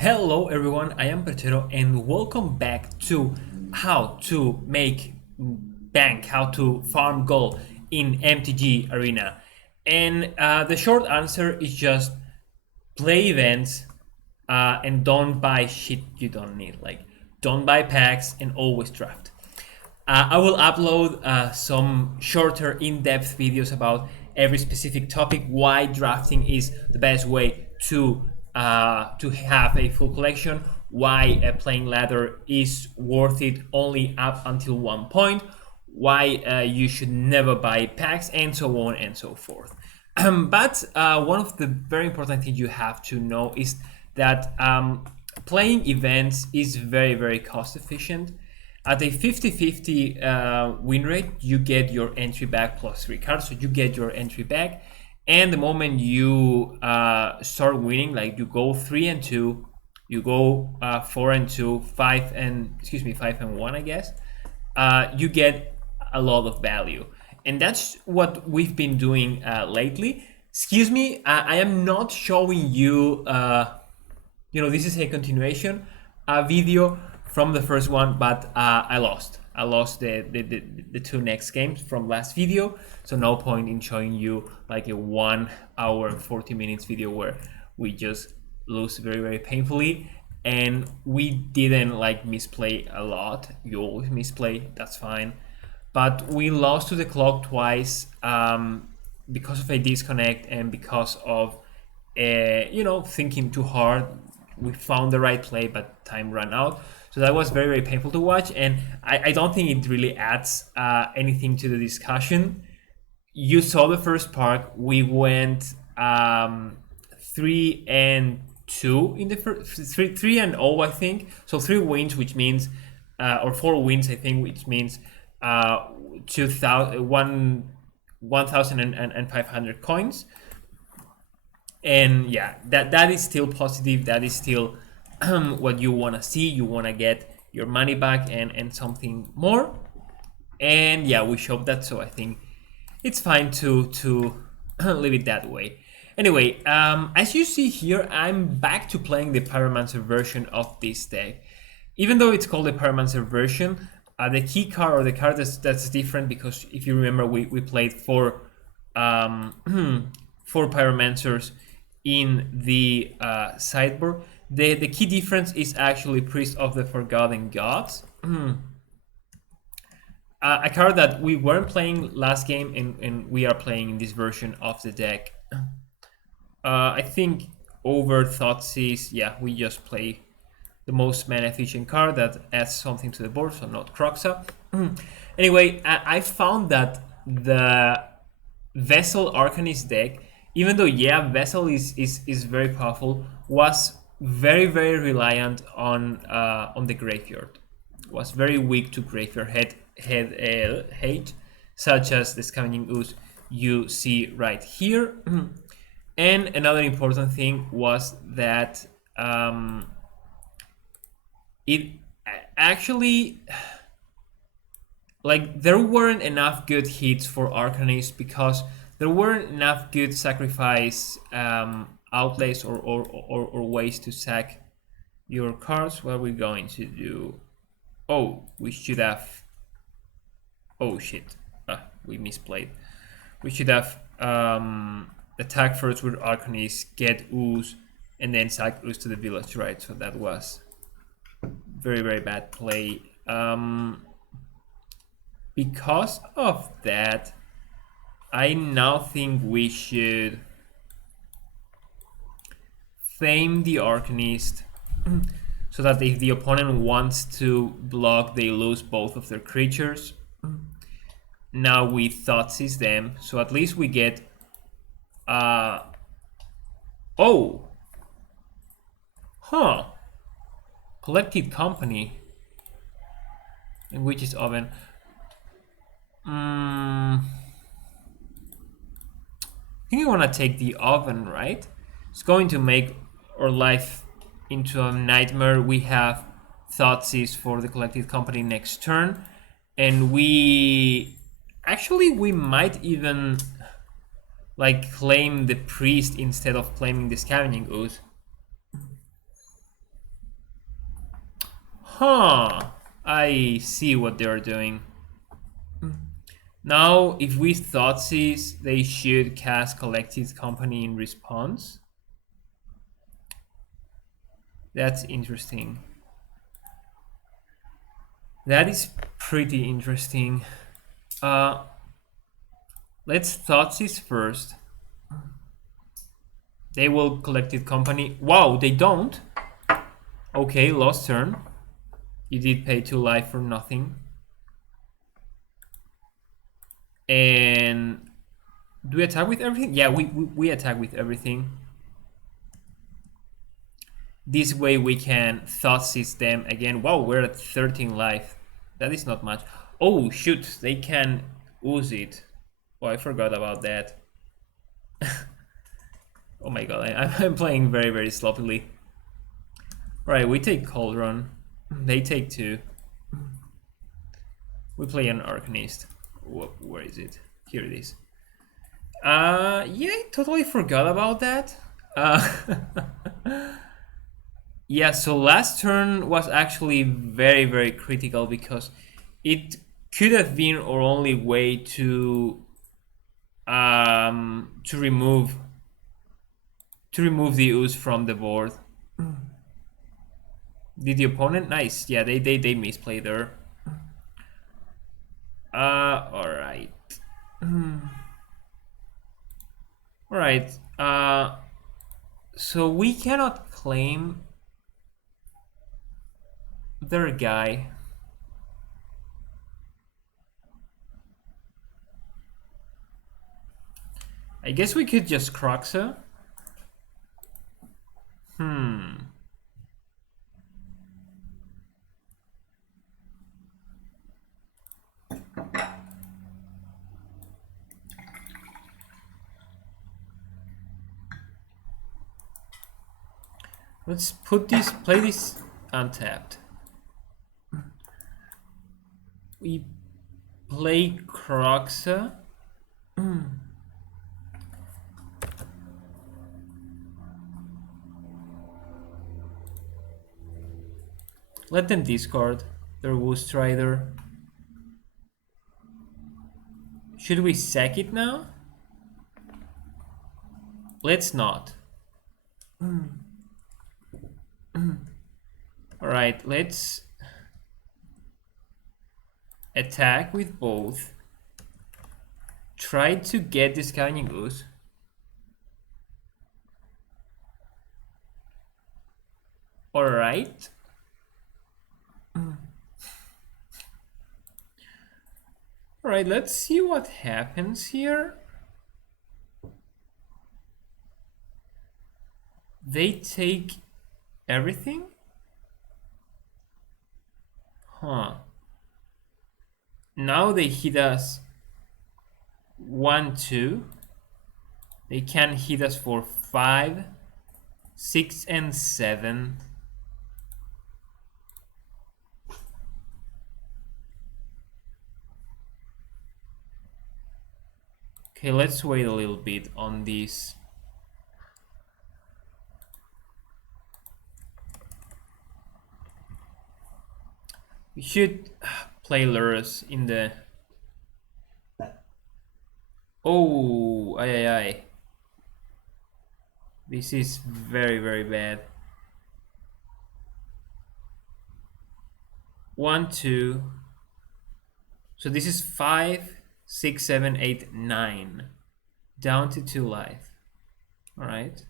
Hello everyone, I am Perchero and welcome back to how to make bank, how to farm gold in MTG Arena. And the short answer is just play events and don't buy shit you don't need. Like, don't buy packs and always draft. I will upload some shorter, in-depth videos about every specific topic, why drafting is the best way to have a full collection, why playing ladder is worth it only up until one point, why you should never buy packs, and so on and so forth. But one of the very important things you have to know is that playing events is very, very cost efficient. At a 50-50 win rate, you get your entry back plus 3 cards, so you get your entry back. And the moment you start winning, like you go 3-2, you go 4-2, 5-1, I guess, you get a lot of value. And that's what we've been doing lately. Excuse me, I am not showing you, this is a continuation video from the first one, but I lost. I lost the two next games from last video, so no point in showing you like a 1 hour and 40 minutes video where we just lose very, very painfully. And we didn't like misplay a lot. You always misplay, that's fine. But we lost to the clock twice because of a disconnect and because of thinking too hard. We found the right play, but time ran out. So that was very, very painful to watch, and I don't think it really adds anything to the discussion. You saw the first part. We went 3-2 in the first 3-0, I think. So 3 wins, which means or 4 wins, I think, which means 1,500 coins. And yeah, that is still positive. That is still what you want to see. You want to get your money back and something more. And yeah, we showed that, so I think it's fine to leave it that way. Anyway, as you see here, I'm back to playing the Pyromancer version of this deck. Even though it's called the Pyromancer version, the key card, or the card that's different, because if you remember, we played 4 Pyromancers in the sideboard. The key difference is actually Priest of the Forgotten Gods. A card that we weren't playing last game, and we are playing in this version of the deck. I think over Thoughtseize, yeah, we just play the most mana efficient card that adds something to the board, so not Croxa. Anyway, I found that the Vessel Arcanist deck, even though yeah, Vessel is very powerful, was very, very reliant on the graveyard. Was very weak to graveyard hate, such as the Scavenging Ooze you see right here. And another important thing was that it actually, like, there weren't enough good hits for Arcanist because there weren't enough good sacrifice outlays or ways to sack your cards. What are we going to do? Oh, we should have... Oh shit, we misplayed. We should have attack first with Arcanist, get Ooze, and then sack Ooze to the village, right? So that was very, very bad play. Because of that, I now think we should Fame the Arcanist, so that if the opponent wants to block, they lose both of their creatures. Now we Thoughtseize them, so at least we get... Oh! Huh! Collected Company. In Witch's Oven. I think I want to take the Oven, right? It's going to make our life into a nightmare. We have Thoughtseize for the Collected Company next turn. And we might even like claim the Priest instead of claiming the Scavenging Ooze. Huh. I see what they're doing. Now, if we Thoughtseize, they should cast Collected Company in response. That's interesting. That is pretty interesting. Let's Thoughtseize first. They will Collected Company. Wow, they don't. Okay, lost turn. You did pay 2 life for nothing. And do we attack with everything? Yeah, we attack with everything. This way we can Thoughtseize them again. Wow, we're at 13 life. That is not much. Oh shoot, they can ooze it. Oh, I forgot about that. Oh my god, I'm playing very, very sloppily. Right, we take Cauldron. They take 2. We play an Arcanist. Where is it? Here it is. Yeah, I totally forgot about that. Yeah, so last turn was actually very, very critical because it could have been our only way to remove the ooze from the board. Did the opponent? Nice. Yeah, they misplay there. All right. All right. So we cannot claim their guy. I guess we could just Croxa. Let's play this untapped. We play Croxa. Let them discard their Woostrider. Should we sack it now? Let's not. Alright, let's attack with both. Try to get this Scavenging Ooze. Alright. Alright, let's see what happens here. They take everything? Huh. Now they hit us 1, 2. They can hit us for 5, 6, and 7. Okay, let's wait a little bit on this. We should play Lurus in the... Oh, aye. This is very, very bad. 1, 2. So this is 5, 6, 7, 8, 9. Down to 2 life. Alright.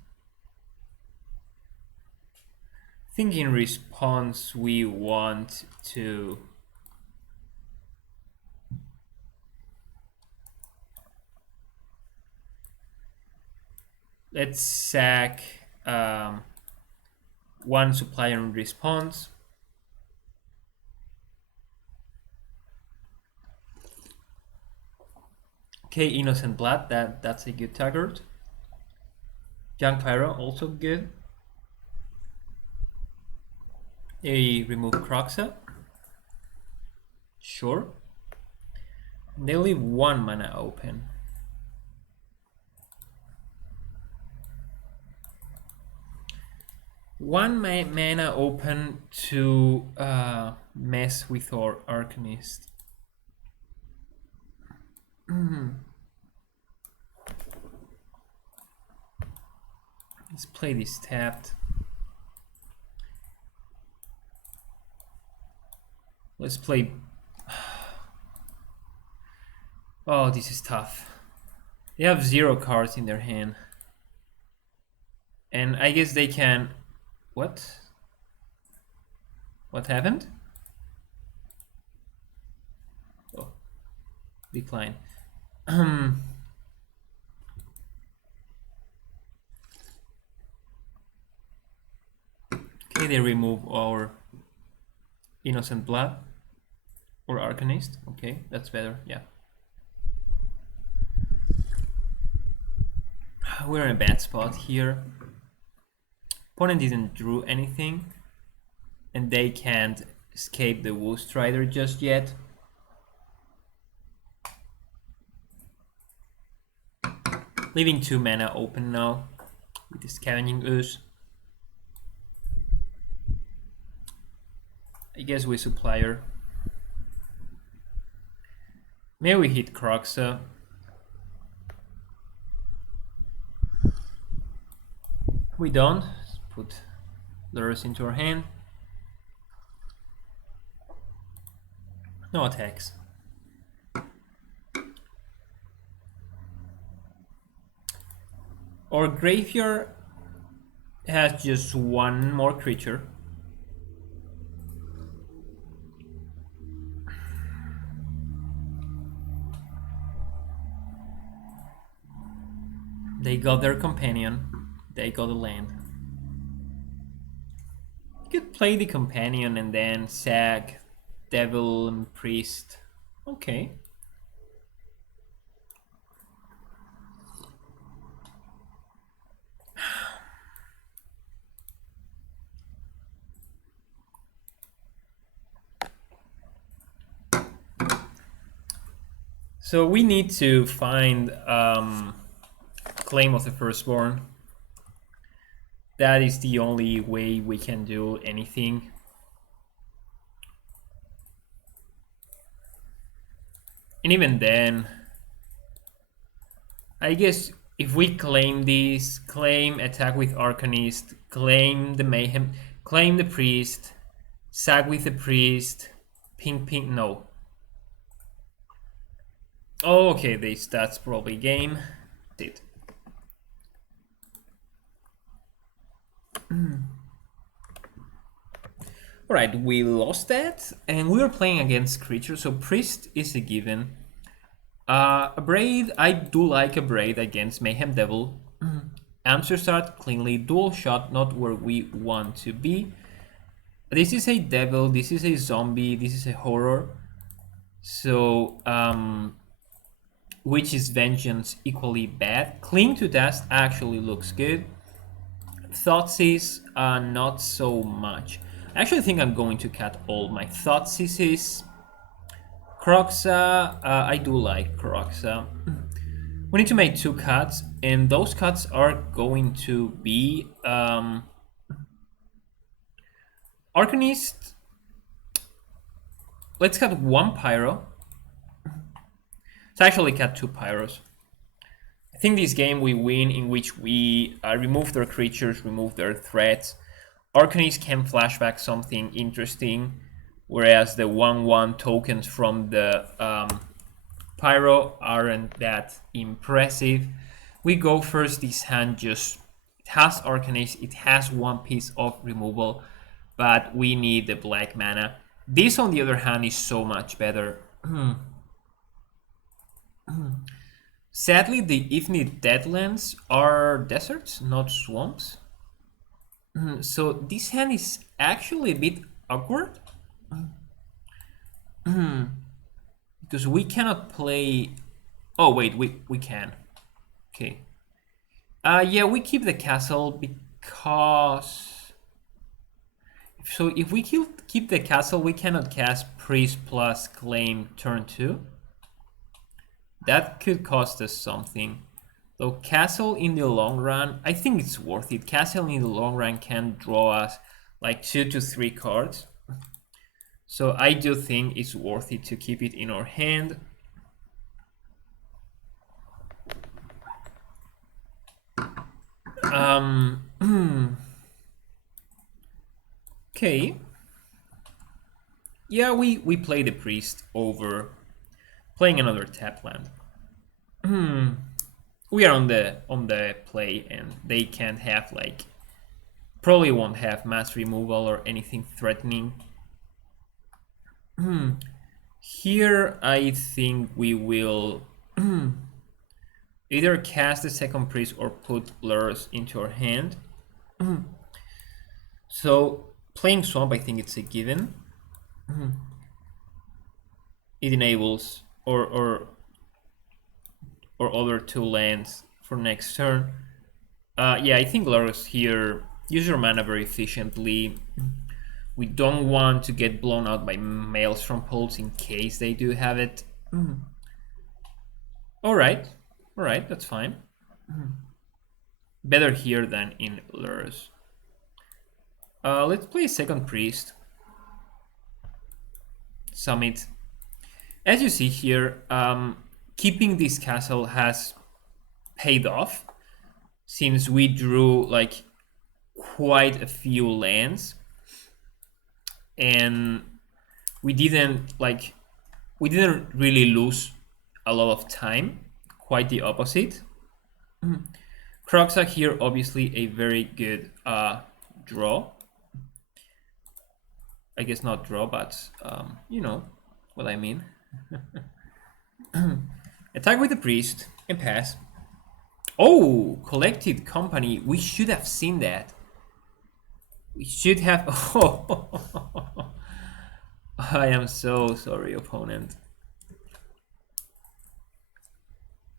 I think in response we want to... Let's sack 1 supplier in response. Okay, Innocent Blood, that's a good target. Young Pyro, also good. They remove Croxa. Sure. They leave 1 mana open. One mana open to mess with our Arcanist. Let's play this tapped. Let's play. Oh, this is tough. They have 0 cards in their hand. And I guess they can... What? What happened? Oh, decline. Okay, they remove our Innocent Blood or Arcanist. Okay, that's better, yeah. We're in a bad spot here. Opponent didn't draw anything, and they can't escape the Wool Strider just yet. Leaving 2 mana open now with the Scavenging Ooze. I guess we Supplier. Maybe we hit Croxa. We don't. Let's put Lurrus into our hand. No attacks. Our graveyard has just 1 more creature. They got their companion. They got a land. You could play the companion and then sack Devil and Priest. Okay. So we need to find Claim of the Firstborn. That is the only way we can do anything. And even then, I guess if we claim this, claim attack with Arcanist, claim the Mayhem, claim the Priest, sack with the Priest, pink, no. Oh, okay, that's probably game. It. Alright, we lost that, and we were playing against creatures, so Priest is a given. A Braid, I do like a Braid against Mayhem Devil. Answer start cleanly, dual shot, not where we want to be. This is a Devil, this is a Zombie, this is a Horror. So, which is Vengeance equally bad? Cling to Dust actually looks good. Thoughtseize, not so much. I actually think I'm going to cut all my Thoughtseizes. Croxa, I do like Croxa. We need to make 2 cuts, and those cuts are going to be Arcanist. Let's cut 1 Pyro. Let's actually cut 2 Pyros. I think this game we win in which we remove their creatures, remove their threats. Arcanist can flashback something interesting, whereas the 1/1 tokens from the Pyro aren't that impressive. We go first, this hand just it has Arcanist, it has 1 piece of removal, but we need the black mana. This on the other hand is so much better. Sadly, the Ifni Deadlands are deserts, not swamps. So this hand is actually a bit awkward. Because we cannot play... Oh wait, we can. Okay. Yeah, we keep the castle because... So if we keep the castle, we cannot cast Priest plus Claim turn 2. That could cost us something. Though castle in the long run, I think it's worth it. Castle in the long run can draw us like 2 to 3 cards. So I do think it's worth it to keep it in our hand. Okay. Yeah, we play the priest over playing another tap land. We are on the play, and they can't have like probably won't have mass removal or anything threatening. Here I think we will either cast the second priest or put lures into our hand. So playing swamp, I think it's a given. It enables or other 2 lands for next turn. Yeah, I think lures here use your mana very efficiently. We don't want to get blown out by Maelstrom Pulse in case they do have it. Alright, that's fine. Better here than in lures. Let's play second priest. Summit. As you see here, keeping this castle has paid off, since we drew like quite a few lands, and we didn't really lose a lot of time. Quite the opposite. Kroxa here, obviously a very good draw. I guess not draw, but you know what I mean. Attack with the priest and pass. Oh, collected company. We should have seen that. We should have. Oh, I am so sorry, opponent.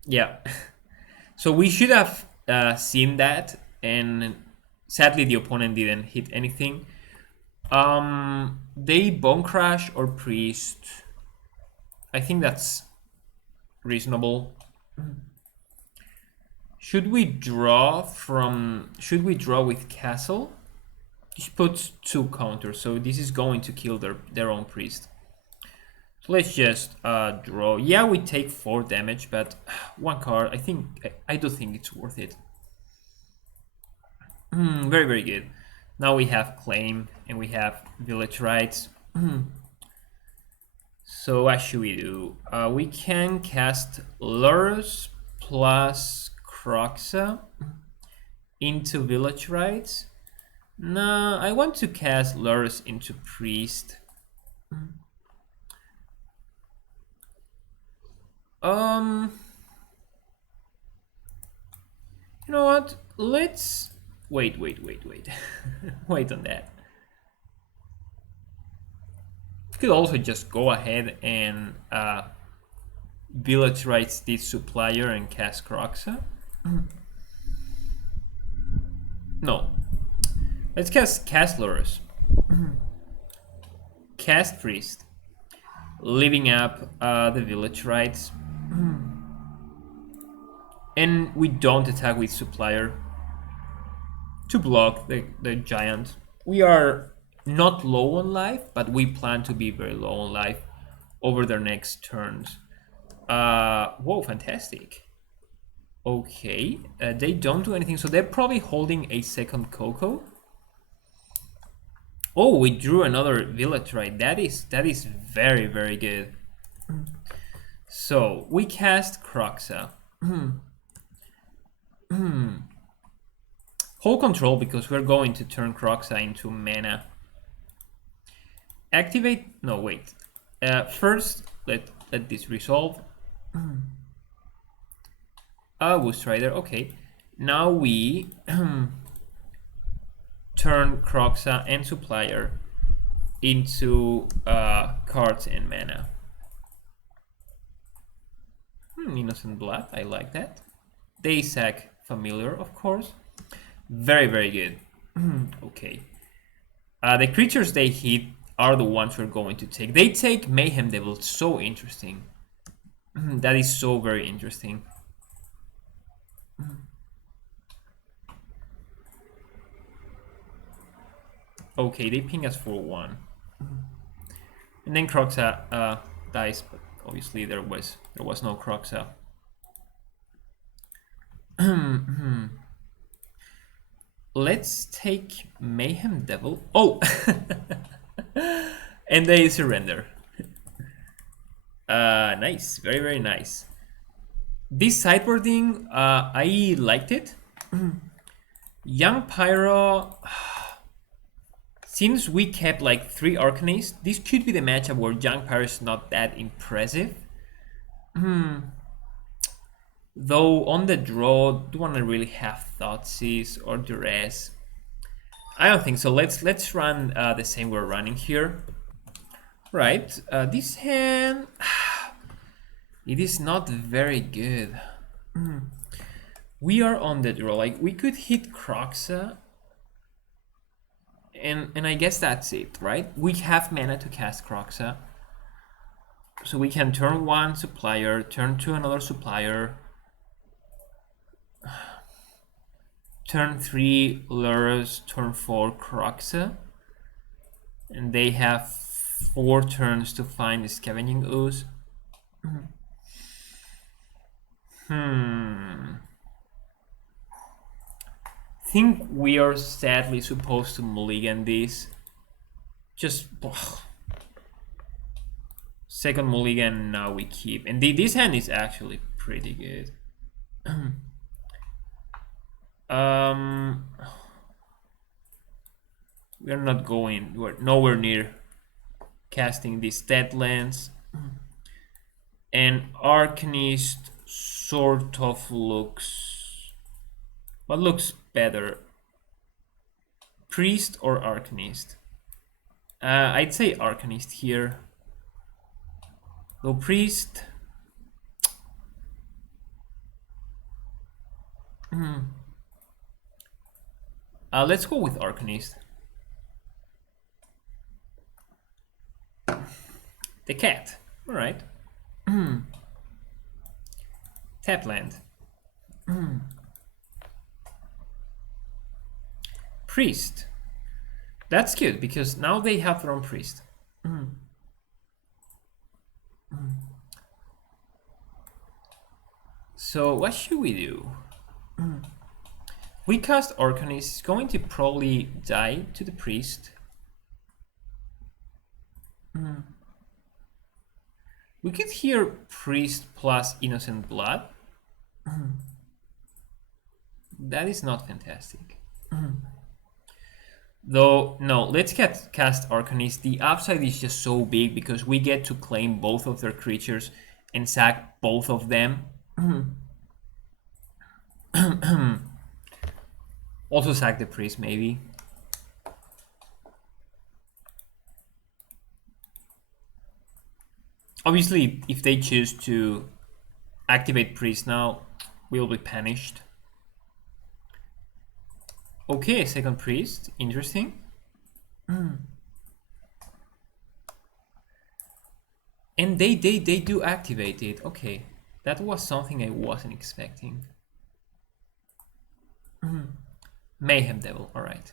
Yeah. So we should have seen that, and sadly the opponent didn't hit anything. They Bone Crash or Priest. I think that's reasonable. Should we draw with Castle? This puts 2 counters, so this is going to kill their own priest. So let's just draw. Yeah, we take 4 damage, but 1 card. I do think it's worth it. Very, very good. Now we have Claim and we have Village Rights. So what should we do? We can cast Lurus plus Kroxa into Village Rights. Nah, I want to cast Lurus into Priest. You know what? Let's wait. Wait on that. Could also just go ahead and Village Rights this Supplier and cast Kroxa. No. Let's cast Lurus. Cast Priest. Living up the Village Rights. And we don't attack with Supplier to block the Giant. We are not low on life, but we plan to be very low on life over their next turns. Whoa, fantastic. Okay, they don't do anything, so they're probably holding a second Coco. Oh, we drew another Village Right. That is very, very good. So we cast Kroxa. Hold control because we're going to turn Kroxa into mana. Activate. No, wait. First, let this resolve. Ghost Rider. Okay. Now we turn Kroxa and Supplier into cards and mana. Innocent Blood. I like that. They sack Familiar, of course. Very, very good. Okay. The creatures they hit are the ones we're going to take. They take Mayhem Devil. So interesting. That is so very interesting. Okay, they ping us for 1. And then Croxa dies, but obviously there was no Croxa. Let's take Mayhem Devil. Oh! And they surrender. Nice. Very, very nice. This sideboarding, I liked it. Young Pyro... Since we kept like 3 Arcanists, this could be the matchup where Young Pyro is not that impressive. Though on the draw, do want to really have Thoughtseize or Duress? I don't think so. Let's run the same we're running here. Right. This hand, it is not very good. We are on the draw. Like we could hit Croxa, and I guess that's it, right? We have mana to cast Croxa, so we can turn 1 supplier, turn 2 another supplier. Turn 3 Lurus, turn 4 Croxa, and they have 4 turns to find the Scavenging Ooze. Think we are sadly supposed to mulligan this. Just second mulligan, now we keep. And this hand is actually pretty good. We're not going, we're nowhere near casting this Deadlands. And Arcanist sort of looks... What looks better? Priest or Arcanist? I'd say Arcanist here. Though Priest... let's go with Arcanist. The cat. Alright. Tap land. Priest. That's good because now they have their own priest. So what should we do? We cast Arcanist. It's going to probably die to the priest. We could hear priest plus innocent blood. That is not fantastic. Though, no, let's cast Arcanist. The upside is just so big because we get to claim both of their creatures and sack both of them. Also sack the priest, maybe. Obviously, if they choose to activate priest now, we'll be punished. Okay, second priest, interesting. And they do activate it. Okay, that was something I wasn't expecting. Mayhem Devil, all right.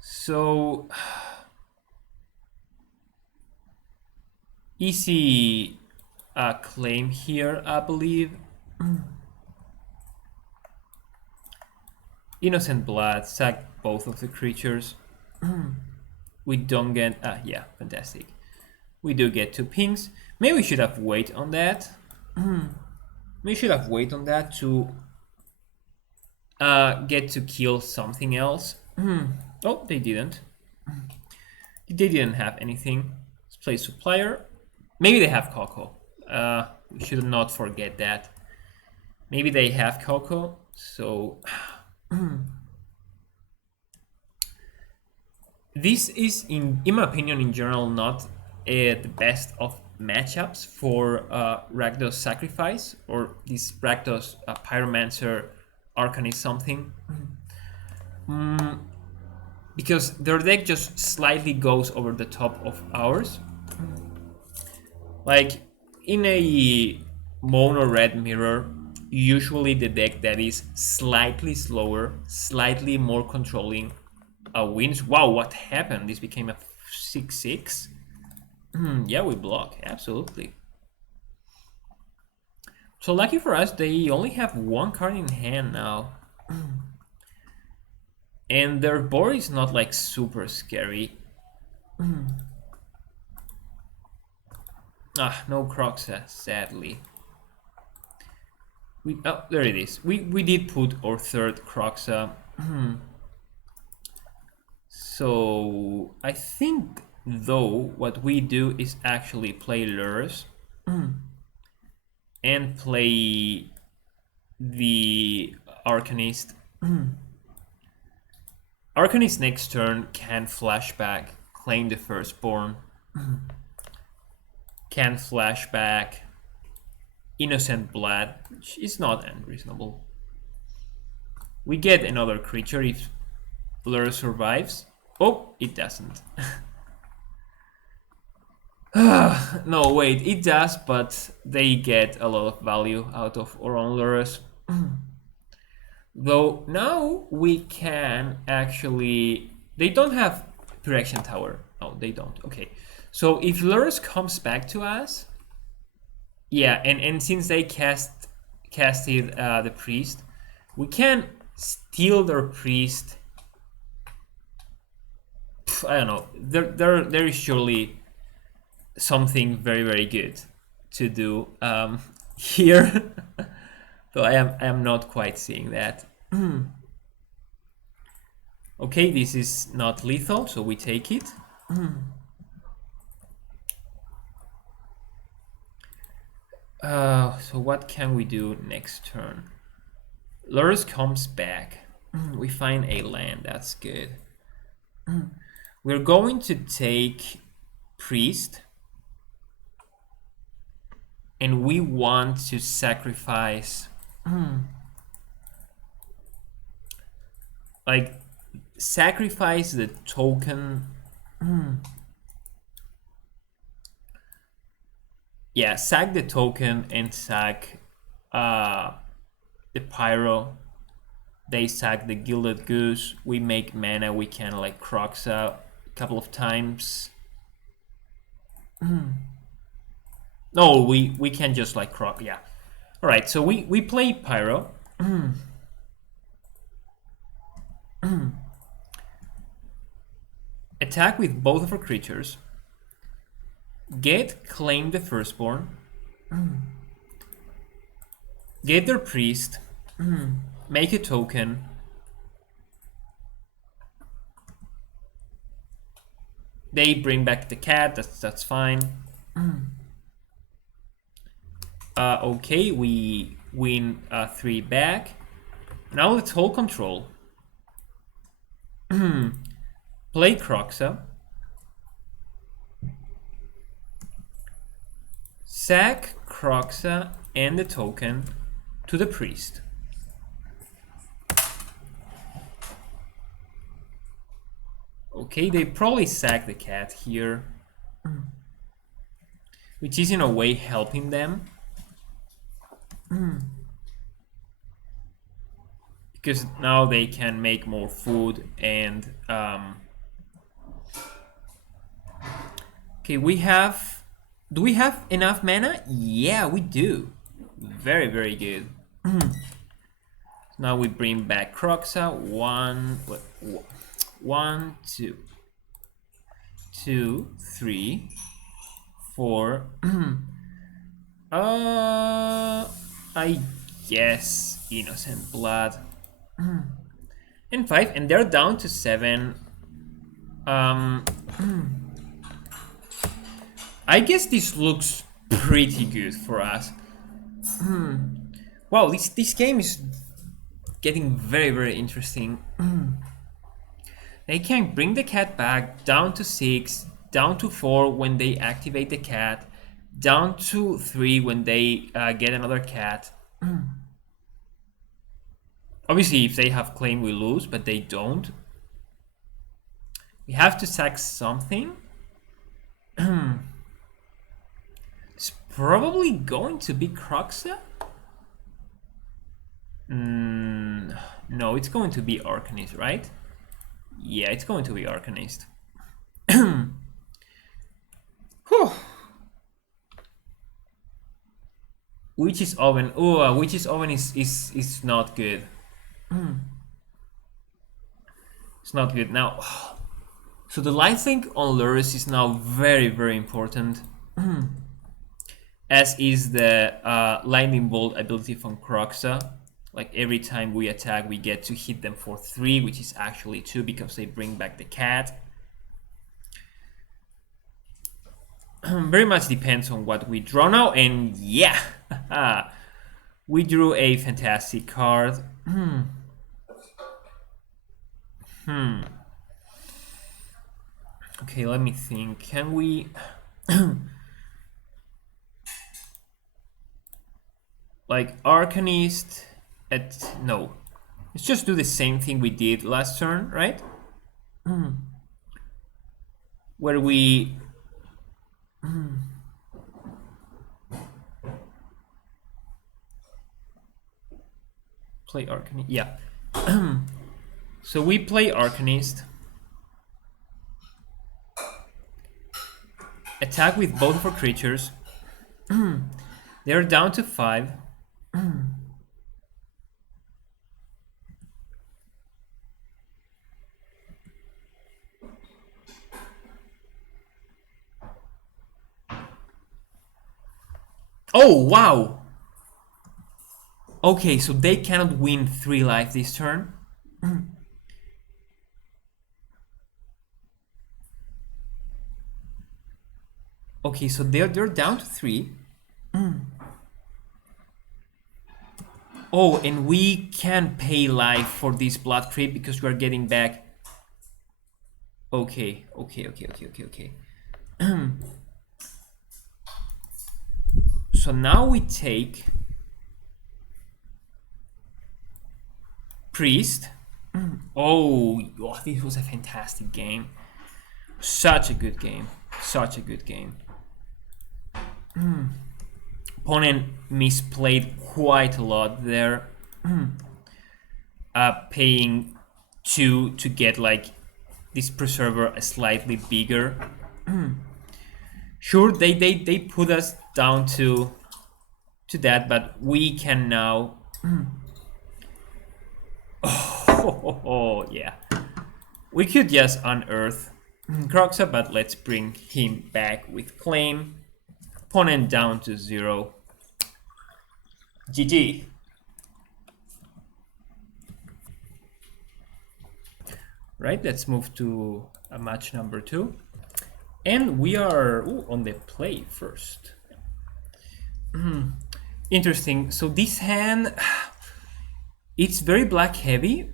So easy claim here, I believe. Innocent blood, sack both of the creatures. We don't get, yeah, fantastic. We do get 2 pings. Maybe we should have waited on that. We should have waited on that to get to kill something else. Oh, they didn't. They didn't have anything. Let's play supplier. Maybe they have Coco. We should not forget that. Maybe they have Coco, so... This is, in my opinion, in general, not the best of matchups for Rakdos Sacrifice or this Rakdos Pyromancer Arcanist something. Because their deck just slightly goes over the top of ours. Like, in a mono red mirror, usually the deck that is slightly slower, slightly more controlling, wins. Wow, what happened? This became a 6/6. Yeah, we block, absolutely. So lucky for us, they only have one card in hand now. And their board is not like super scary. No Croxa, sadly. Oh, there it is. We did put our third Croxa. So I think though what we do is actually play Lures and play the Arcanist. Arcanist next turn can flashback, claim the firstborn, can flashback Innocent Blood, which is not unreasonable. We get another creature if Lure survives. Oh, it doesn't. No, wait, it does, but they get a lot of value out of our own Lures. Though now we can actually... They don't have Direction Tower. No, they don't. Okay. So if Lurus comes back to us... Yeah, and since they casted the Priest, we can steal their Priest. I don't know. There is surely something very, very good to do here. Though I am not quite seeing that. Okay, this is not lethal, so we take it. So what can we do next turn? Lurus comes back. We find a land, that's good. We're going to take Priest. And we want to sacrifice... like, sacrifice the token... Yeah, sack the token and sack the Pyro. They sack the Gilded Goose. We make mana. We can like Croxa a couple of times. No, we can just like Croc. Yeah. All right. So we play Pyro. Attack with both of our creatures. Claim the firstborn. Get their priest. Make a token. They bring back the cat. That's fine. Okay, we win 3 back. Now let's hold control. Play Croxa. Sack Croxa and the token to the priest. Okay, they probably sack the cat here, which is in a way helping them. Because now they can make more food and... Okay, we have... Do we have enough mana? Yeah, we do. Very, very good. Now we bring back Croxa. 1, 2, 2, 3, 4. I guess Innocent Blood. And 5, and they're down to 7. I guess this looks pretty good for us. Wow, this game is getting very, very interesting. They can bring the cat back down to 6, down to 4 when they activate the cat, down to 3 when they get another cat. Obviously, if they have claim, we lose, but they don't. We have to sack something. It's probably going to be Croxa. No, it's going to be Arcanist, right? Yeah, it's going to be Arcanist. Whew. Witch's Oven. Oh, Witch's Oven is not good. It's not good. Now, so the lifelink on Lurus is now very, very important. As is the Lightning Bolt ability from Croxa. Like every time we attack, we get to hit them for 3, which is actually 2 because they bring back the cat. Very much depends on what we draw now, and yeah, we drew a fantastic card. Okay, let me think. Can we... like Arcanist at... No. Let's just do the same thing we did last turn, right? Where we... play Arcanist. Yeah. So we play Arcanist. Attack with both of our creatures. They're down to 5. Oh, wow! Okay, so they cannot win 3 life this turn. Okay, so they're down to 3. Oh, and we can pay life for this blood creep because we are getting back. Okay. So now we take Priest. Oh, this was a fantastic game. Such a good game. Such a good game. Opponent misplayed quite a lot there. Paying 2 to get like this preserver slightly bigger. Sure, they put us down to that, but we can now. Oh yeah, we could just unearth Croxa, but let's bring him back with claim. Opponent down to 0. GG. Right, let's move to match number 2. And we are on the play first. Interesting. So this hand, it's very black heavy,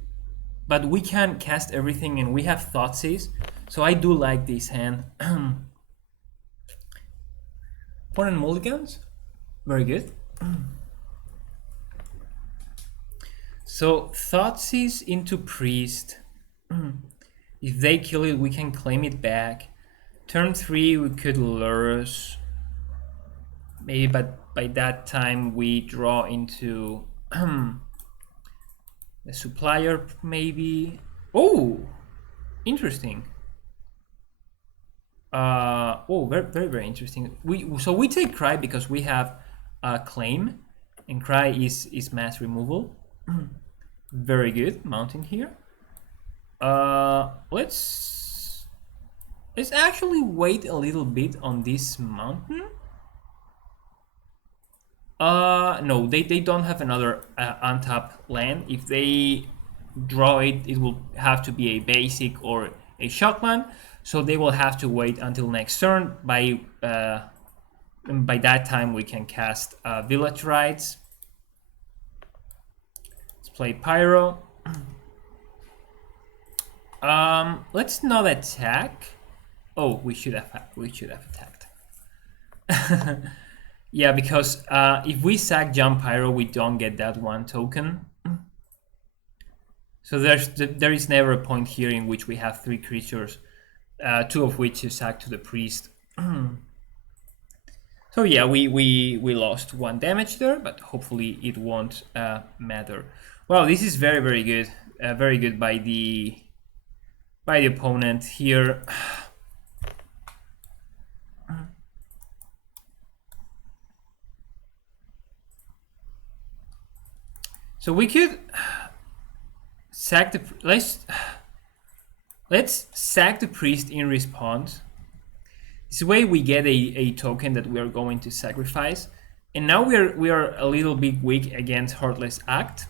but we can cast everything and we have Thoughtseize. So I do like this hand. Opponent mulligans. Very good. So Thoughtseize into Priest. If they kill it, we can claim it back. Turn 3, we could Lurus. Maybe, but by that time we draw into the supplier, maybe. Oh, interesting. Oh, very interesting. So we take Cry because we have a claim, and Cry is mass removal. Very good mounting here. Let's actually wait a little bit on this mountain. No, they don't have another untap land. If they draw it, it will have to be a basic or a shock land. So they will have to wait until next turn. By that time, we can cast Village Rites. Let's play Pyro. Let's not attack. Oh, we should have attacked. Yeah, because if we sack Jump Pyro, we don't get that 1 token. So there is never a point here in which we have 3 creatures, 2 of which is sacked to the Priest. So So yeah, we lost 1 damage there, but hopefully it won't matter. Wow, this is very good, very good by the opponent here. So we could sack the let's sack the priest in response. This way we get a token that we are going to sacrifice, and now we are a little bit weak against Heartless Act,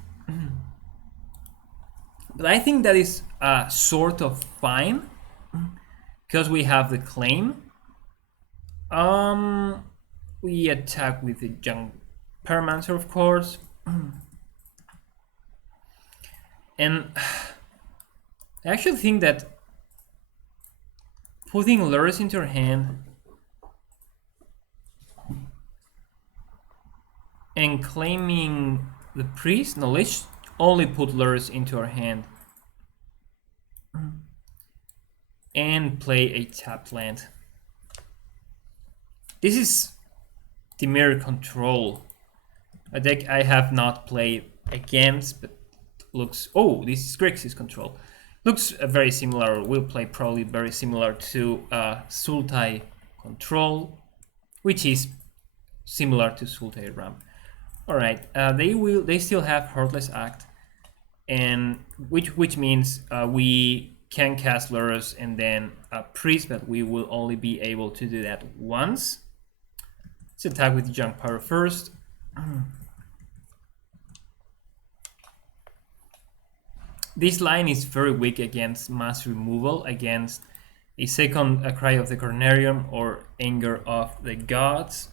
but I think that is sort of fine because we have the claim. We attack with the Young Pyromancer, of course, and I actually think that putting lures into her hand and claiming the priest. No, let's only put lures into our hand and play a tapped land. This is the Mirror Control, a deck I have not played against, but looks... Oh, this is Grixis Control. Looks very similar, will play probably very similar to Sultai Control, which is similar to Sultai Ram. Alright, they still have Heartless Act, and which means we can cast Lurus and then Priest, but we will only be able to do that once. Let's attack with Junk Pyro first. This line is very weak against mass removal, against a second Cry of the Cornerium or Anger of the Gods.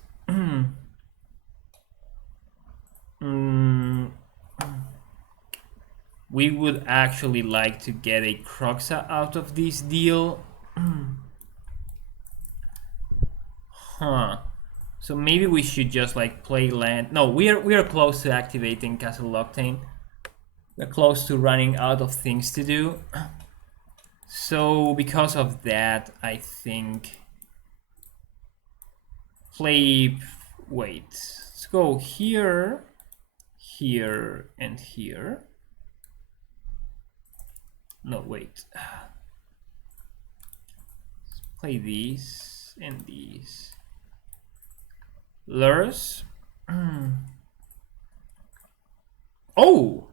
We would actually like to get a Croxa out of this deal. So maybe we should just like play land. No, we are close to activating Castle Loctane. We're close to running out of things to do. So because of that, I think play... Wait, let's go here, here, and here. No, wait. Let's play these and these. Lurus. Oh!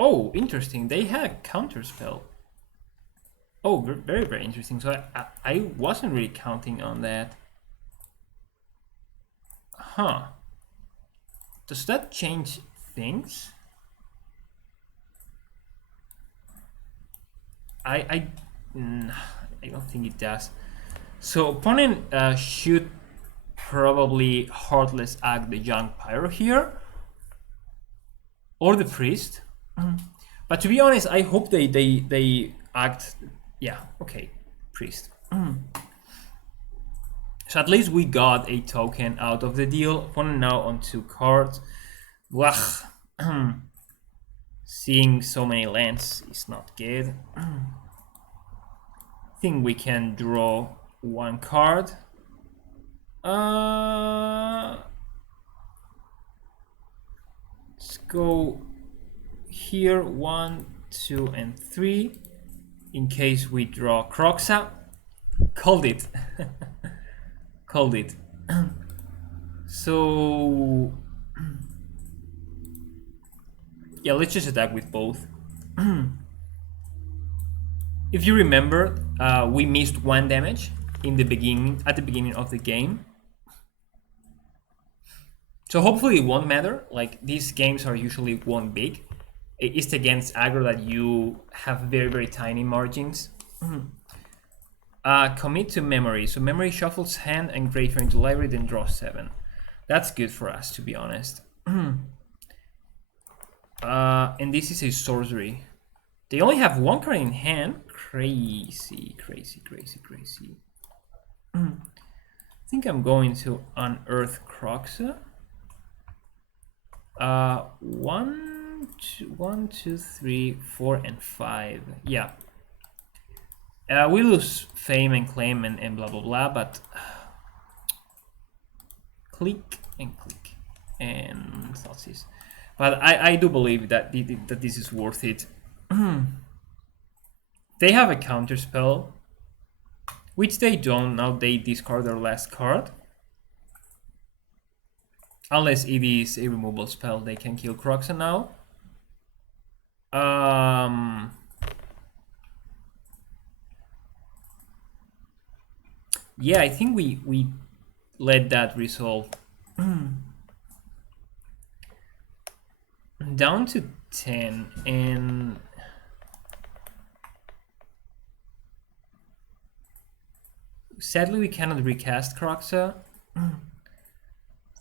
Oh, interesting. They had a counter spell. Oh, very, very interesting. So I wasn't really counting on that. Huh. Does that change things? I don't think it does. So opponent should probably Heartless Act the Young Pyro here, or the Priest. But to be honest, I hope they act. Yeah, okay, Priest. So at least we got a token out of the deal. Opponent now on 2 cards. Wah. Seeing so many lands is not good. I think we can draw 1 card. Let's go here 1, 2, and 3 in case we draw Croxa. Called it. Called it. So yeah, let's just attack with both. If you remember, we missed 1 damage in the beginning, at the beginning of the game. So hopefully it won't matter. Like, these games are usually 1 big. It's against aggro that you have very, very tiny margins. Commit to memory. So memory shuffles hand and graveyard into library, then draw 7. That's good for us, to be honest. And this is a sorcery. They only have 1 card in hand. Crazy, crazy, crazy, crazy. I think I'm going to unearth Croxa. 1, 2, 3, 4, and 5. Yeah. We lose fame and claim and blah blah blah, but click and click and Thoughtseize. But I do believe that that this is worth it. They have a counter spell, which they don't. Now they discard their last card. Unless it is a removal spell, they can kill Croxa now. Yeah, I think we let that resolve. Down to 10, and sadly we cannot recast Croxa. I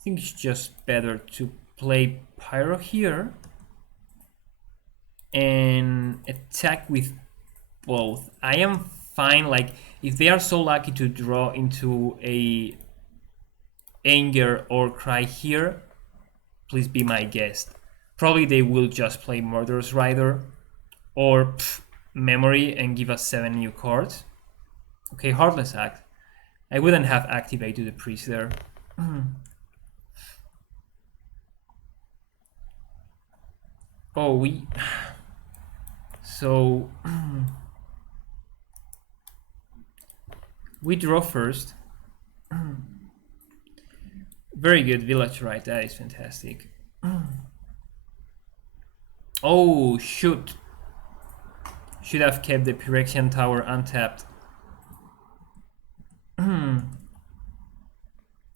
think it's just better to play Pyro here and attack with both. I am fine, like if they are so lucky to draw into a Anger or Cry here, please be my guest. Probably they will just play Murderous Rider or Memory and give us 7 new cards. Okay, Heartless Act. I wouldn't have activated the priest there. Oh, so we draw first. Very good, Village Right, that is fantastic. Oh, shoot. Should have kept the Phyrexian Tower untapped.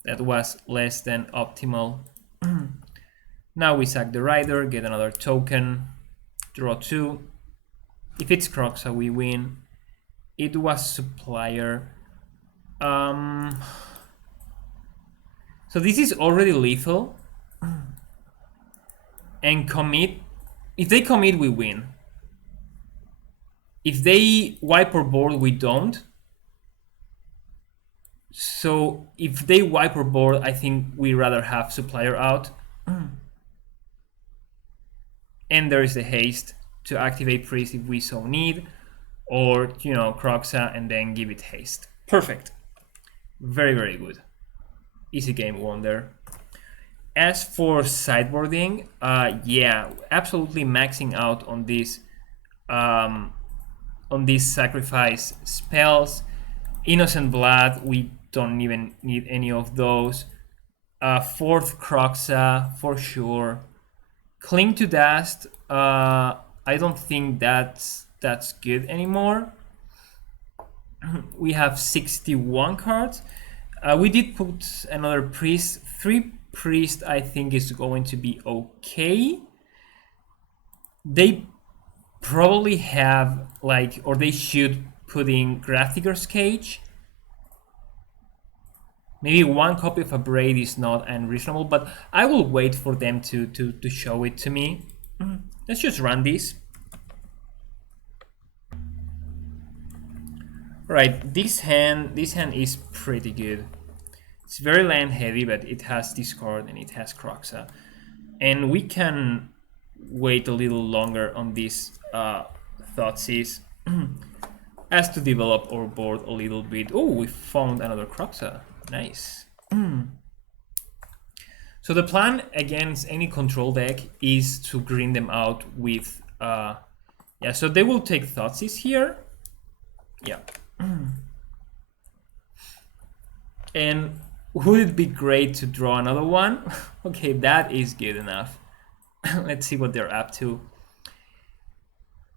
That was less than optimal. Now we sack the Rider, get another token, draw 2. If it's Croxa, we win. It was Supplier. So this is already lethal. And commit. If they commit, we win. If they wipe our board, we don't. So if they wipe our board, I think we rather have Supplier out. And there is the haste to activate Priest if we so need. Or, you know, Croxa and then give it haste. Perfect. Very, very good. Easy game wonder. As for sideboarding, yeah, absolutely maxing out on these sacrifice spells. Innocent Blood, we don't even need any of those. Fourth Croxa for sure. Cling to Dust, I don't think that's good anymore. We have 61 cards. We did put another priest. 3 priest I think is going to be okay. They probably have like, or they should put in Grafdigger's Cage. Maybe 1 copy of a Braid is not unreasonable, but I will wait for them to show it to me. Let's just run this. Right, this hand is pretty good. It's very land heavy, but it has discard and it has Croxa. And we can wait a little longer on this Thoughtseize as to develop our board a little bit. Oh, we found another Croxa. Nice. So the plan against any control deck is to green them out with yeah, so they will take Thoughtseize here. Yeah. And would it be great to draw another one? Okay, that is good enough. Let's see what they're up to.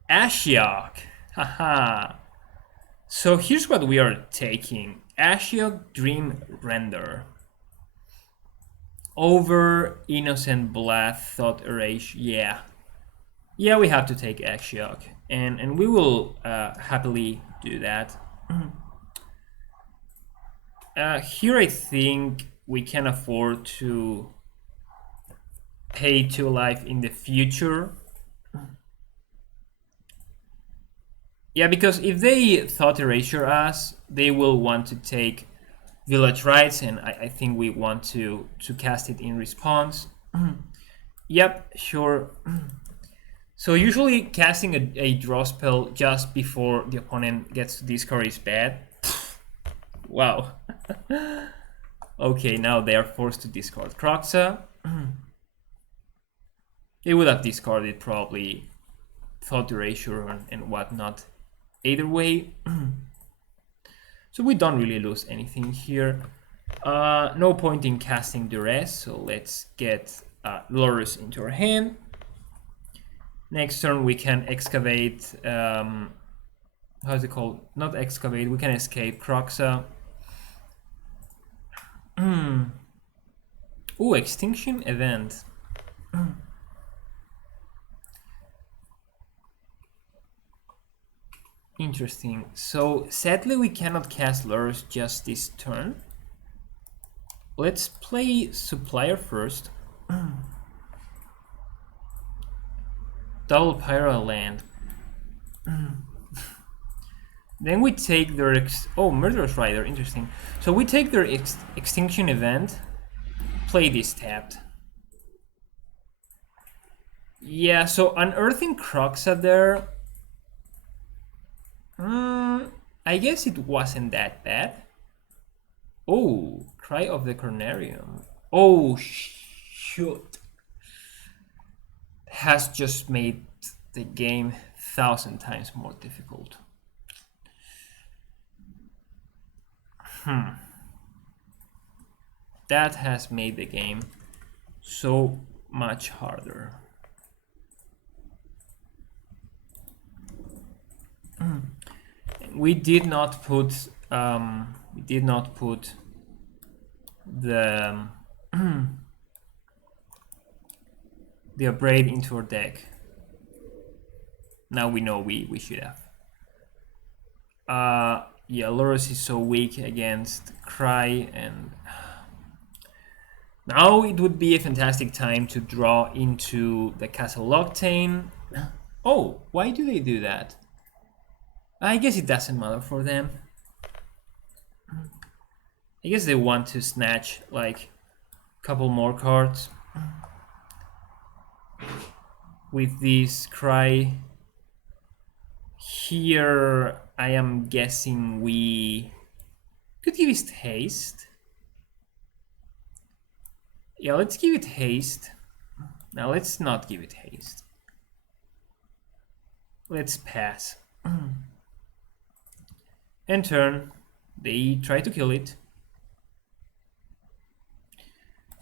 Ashiok. Haha. So here's what we are taking. Ashiok Dream Render. Over Innocent Blood Thought Erase. Yeah. Yeah, we have to take Ashiok. And we will happily do that. Here I think we can afford to pay 2 life in the future. Yeah, because if they Thought Erasure us, they will want to take Village Rites, and I think we want to cast it in response. Yep, sure. So usually casting a draw spell just before the opponent gets to discard is bad. Wow. Okay, now they are forced to discard Kroxa. They would have discarded probably Thought Erasure and whatnot. Either way, so we don't really lose anything here. No point in casting Duress, so let's get Lurrus into our hand. Next turn we can excavate, how's it called? Not excavate, we can escape Kroxa. Ooh, Extinction Event. Interesting. So sadly we cannot cast Lurrus just this turn. Let's play Supplier first. Double Pyro land. Then we take their Murderous Rider, interesting. So we take their Extinction Event, play this tapped. Yeah, so unearthing Kroxa there, I guess it wasn't that bad. Oh, Cry of the Cornarium. Oh, shoot. Has just made the game 1,000 times more difficult. That has made the game so much harder. We did not put the the Abrade into our deck. Now we know we should have. Yeah, Lurrus is so weak against Cry, and now it would be a fantastic time to draw into the Castle Loctane. Oh, why do they do that? I guess it doesn't matter for them. I guess they want to snatch like a couple more cards. With this Cry here, I am guessing we could give it haste. Yeah, let's give it haste. Now let's not give it haste. Let's pass. End turn. They try to kill it.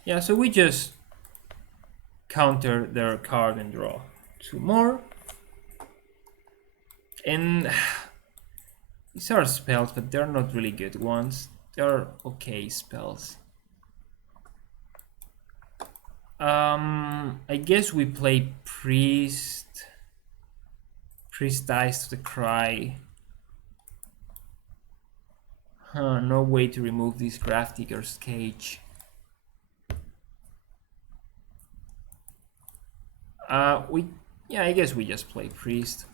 Yeah, so we just counter their card and draw 2 more. And these are spells, but they're not really good ones. They're okay spells. I guess we play Priest. Priest dies to the Cry. No way to remove this Grafdigger's Cage. Yeah, I guess we just play Priest.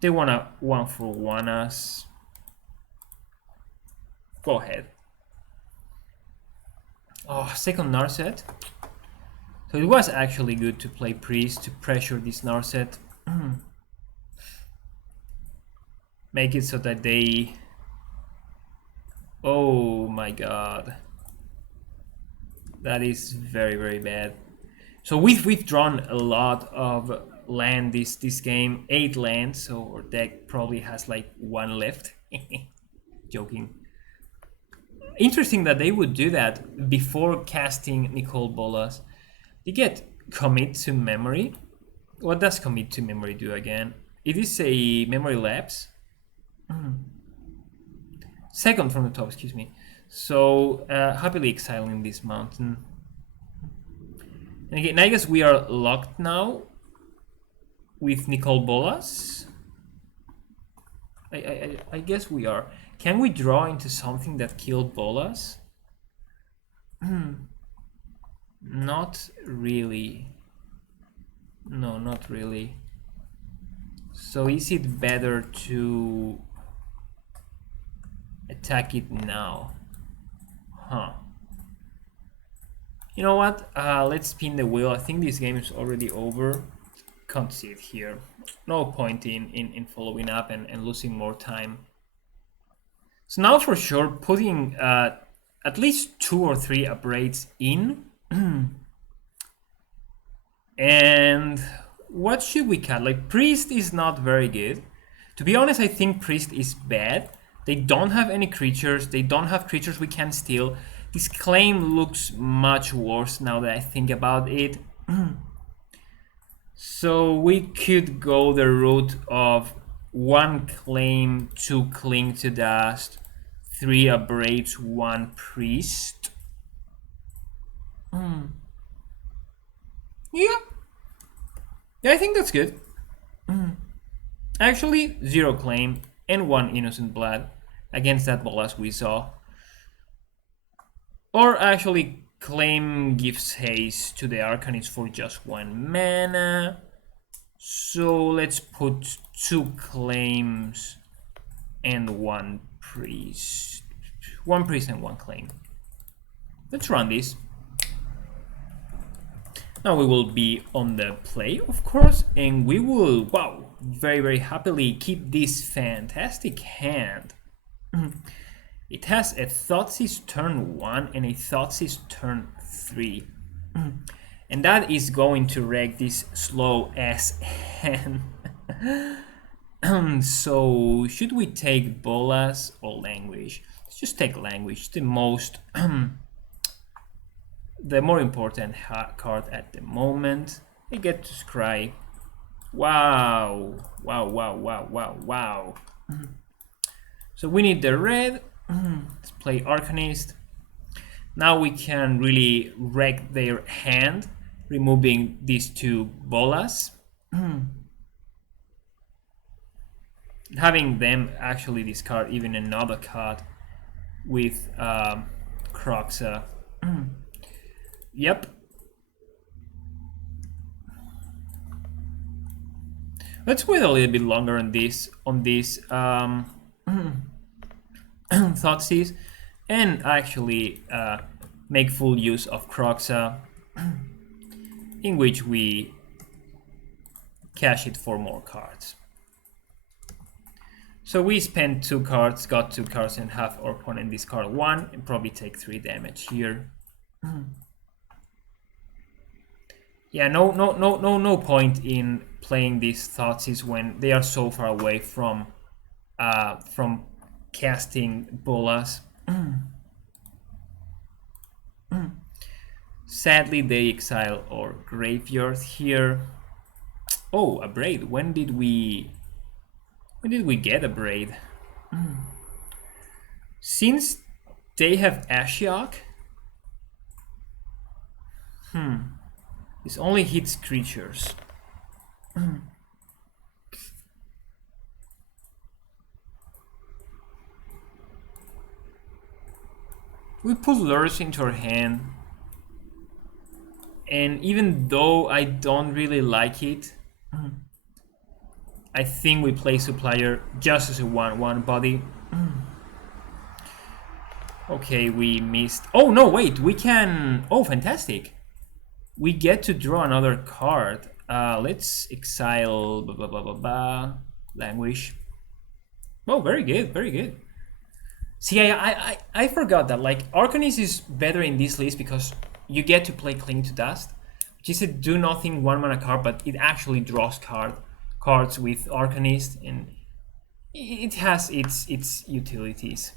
They wanna 1-for-1 us. Go ahead. Oh, second Narset. So it was actually good to play Priest to pressure this Narset. Make it so that they... Oh my god. That is very, very bad. So we've withdrawn a lot of land this game, 8 lands, so our deck probably has like 1 left. Joking. Interesting that they would do that before casting Nicol Bolas. They get Commit to Memory. What does Commit to Memory do again? It is a memory lapse. Second from the top, excuse me. So happily exiling this mountain. And again, I guess we are locked now with Nicol Bolas. I guess we are. Can we draw into something that killed Bolas? Not really. No, not really. So is it better to attack it now? Huh. You know what? Let's spin the wheel. I think this game is already over. Can't see it here. No point in following up and losing more time. So now for sure, putting at least 2 or 3 upgrades in. And what should we cut? Like, Priest is not very good. To be honest, I think Priest is bad. They don't have any creatures. They don't have creatures we can steal. This claim looks much worse now that I think about it. So we could go the route of 1 claim, 2 cling to dust, 3 abrades, 1 priest. Yeah. Yeah, I think that's good. Actually, 0 claim and 1 innocent blood against that bolas we saw. Or actually, claim gives haste to the Arcanist for just 1 mana. So let's put 2 claims and 1 priest. 1 priest and 1 claim. Let's run this. Now we will be on the play, of course, and we will, wow, very, very happily keep this fantastic hand. It has a Thoughtseize turn 1 and a Thoughtseize turn 3. And that is going to wreck this slow ass hand. So, should we take Bolas or Languish? Let's just take Languish, the most... the more important card at the moment. I get to scry. Wow. Wow, wow, wow, wow, wow. So we need the red. Let's play Arcanist. Now we can really wreck their hand, removing these 2 bolas. Having them actually discard even another card with Croxa. Yep. Let's wait a little bit longer on this Thoughtseize, and actually make full use of Croxa, in which we cash it for more cards. So we spent 2 cards, got 2 cards, and have our opponent discard 1, and probably take 3 damage here. Yeah, no point in playing these Thoughtseize when they are so far away from casting bolas. Sadly, they exile our graveyard here. Oh, a braid. When did we get a braid? Since they have Ashiok, this only hits creatures. We put Lurrus into our hand, and even though I don't really like it, I think we play Supplier just as a 1/1 body. Okay, we missed. Oh no, wait, we can. Oh, fantastic! We get to draw another card. Let's exile Languish. Oh, very good, very good. See, I forgot that, like, Arcanist is better in this list because you get to play Cling to Dust, which is a do nothing 1 mana card, but it actually draws cards with Arcanist, and it has its utilities.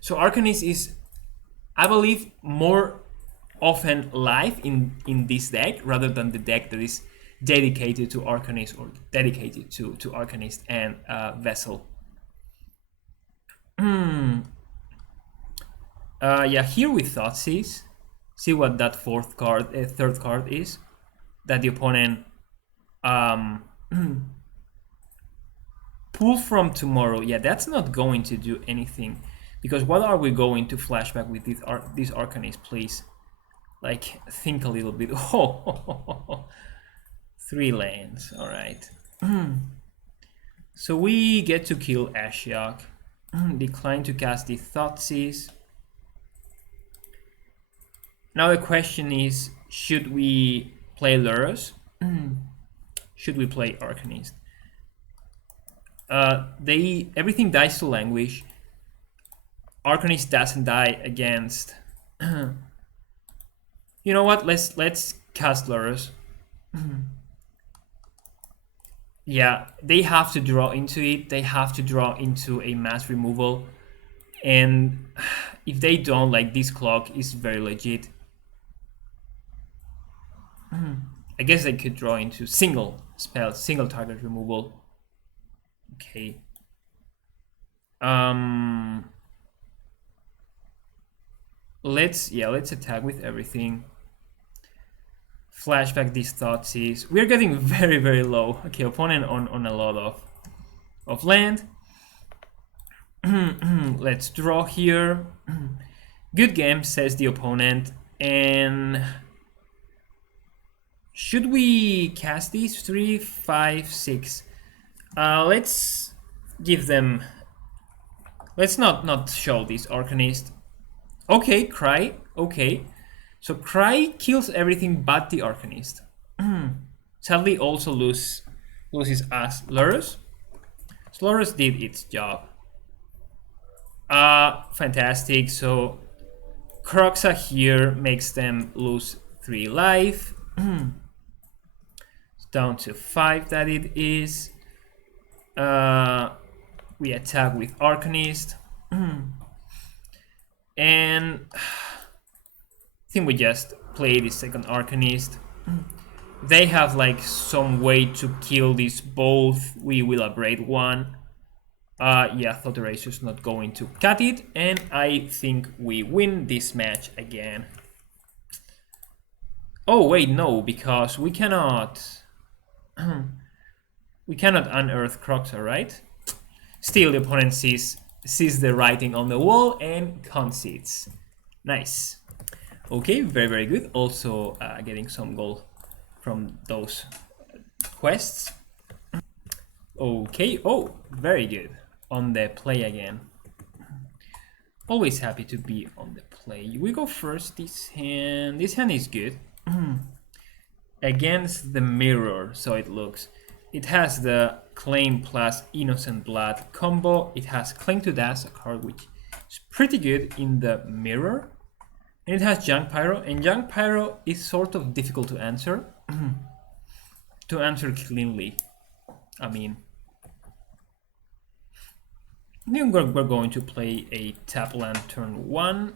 So Arcanist is, I believe, more often live in this deck rather than the deck that is dedicated to Arcanist or dedicated to Arcanist and Vessel. Yeah, here with Thoughtseize, see what that third card is that the opponent pull from tomorrow. Yeah, that's not going to do anything, because what are we going to flashback with this Arcanist, please? Like, think a little bit. Oh, 3 lands. All right. So we get to kill Ashiok. Decline to cast the Thoughtseize. Now the question is, should we play Lurrus? Should we play Arcanist? Everything dies to Languish. Arcanist doesn't die against. You know what? Let's cast Lurrus. Yeah, they have to draw into it. They have to draw into a mass removal, and if they don't, like, this clock is very legit. I guess they could draw into single spell, single target removal. Okay. Let's attack with everything. Flashback these thoughts is we're getting very, very low. Okay, opponent on a lot of land. Let's draw here. Good game, says the opponent. And should we cast these? 3, 5, 6. Let's give them. Let's not show this Arcanist. Okay, Cry. Okay. So Cry kills everything but the Arcanist. Sadly, also loses as Lurrus. So Lurrus did its job. Fantastic. So Kroxa here makes them lose 3 life. Down to 5 that it is. We attack with Arcanist. And I think we just play the second Arcanist. They have like some way to kill these both. We will abrade one. Yeah, Thought Eraser's not going to cut it, and I think we win this match again. Oh wait, no, because we cannot unearth Kroxa, right? Still, the opponent sees the writing on the wall and concedes. Nice. Okay, very, very good. Also getting some gold from those quests. Okay, oh, very good. On the play again. Always happy to be on the play. We go first. This hand is good. Against the mirror, so it looks. It has the Claim plus Innocent Blood combo. It has Cling to Dash, a card which is pretty good in the mirror. And it has Junk Pyro, and Junk Pyro is sort of difficult to answer. To answer cleanly. I mean, then we're going to play a tap land turn 1.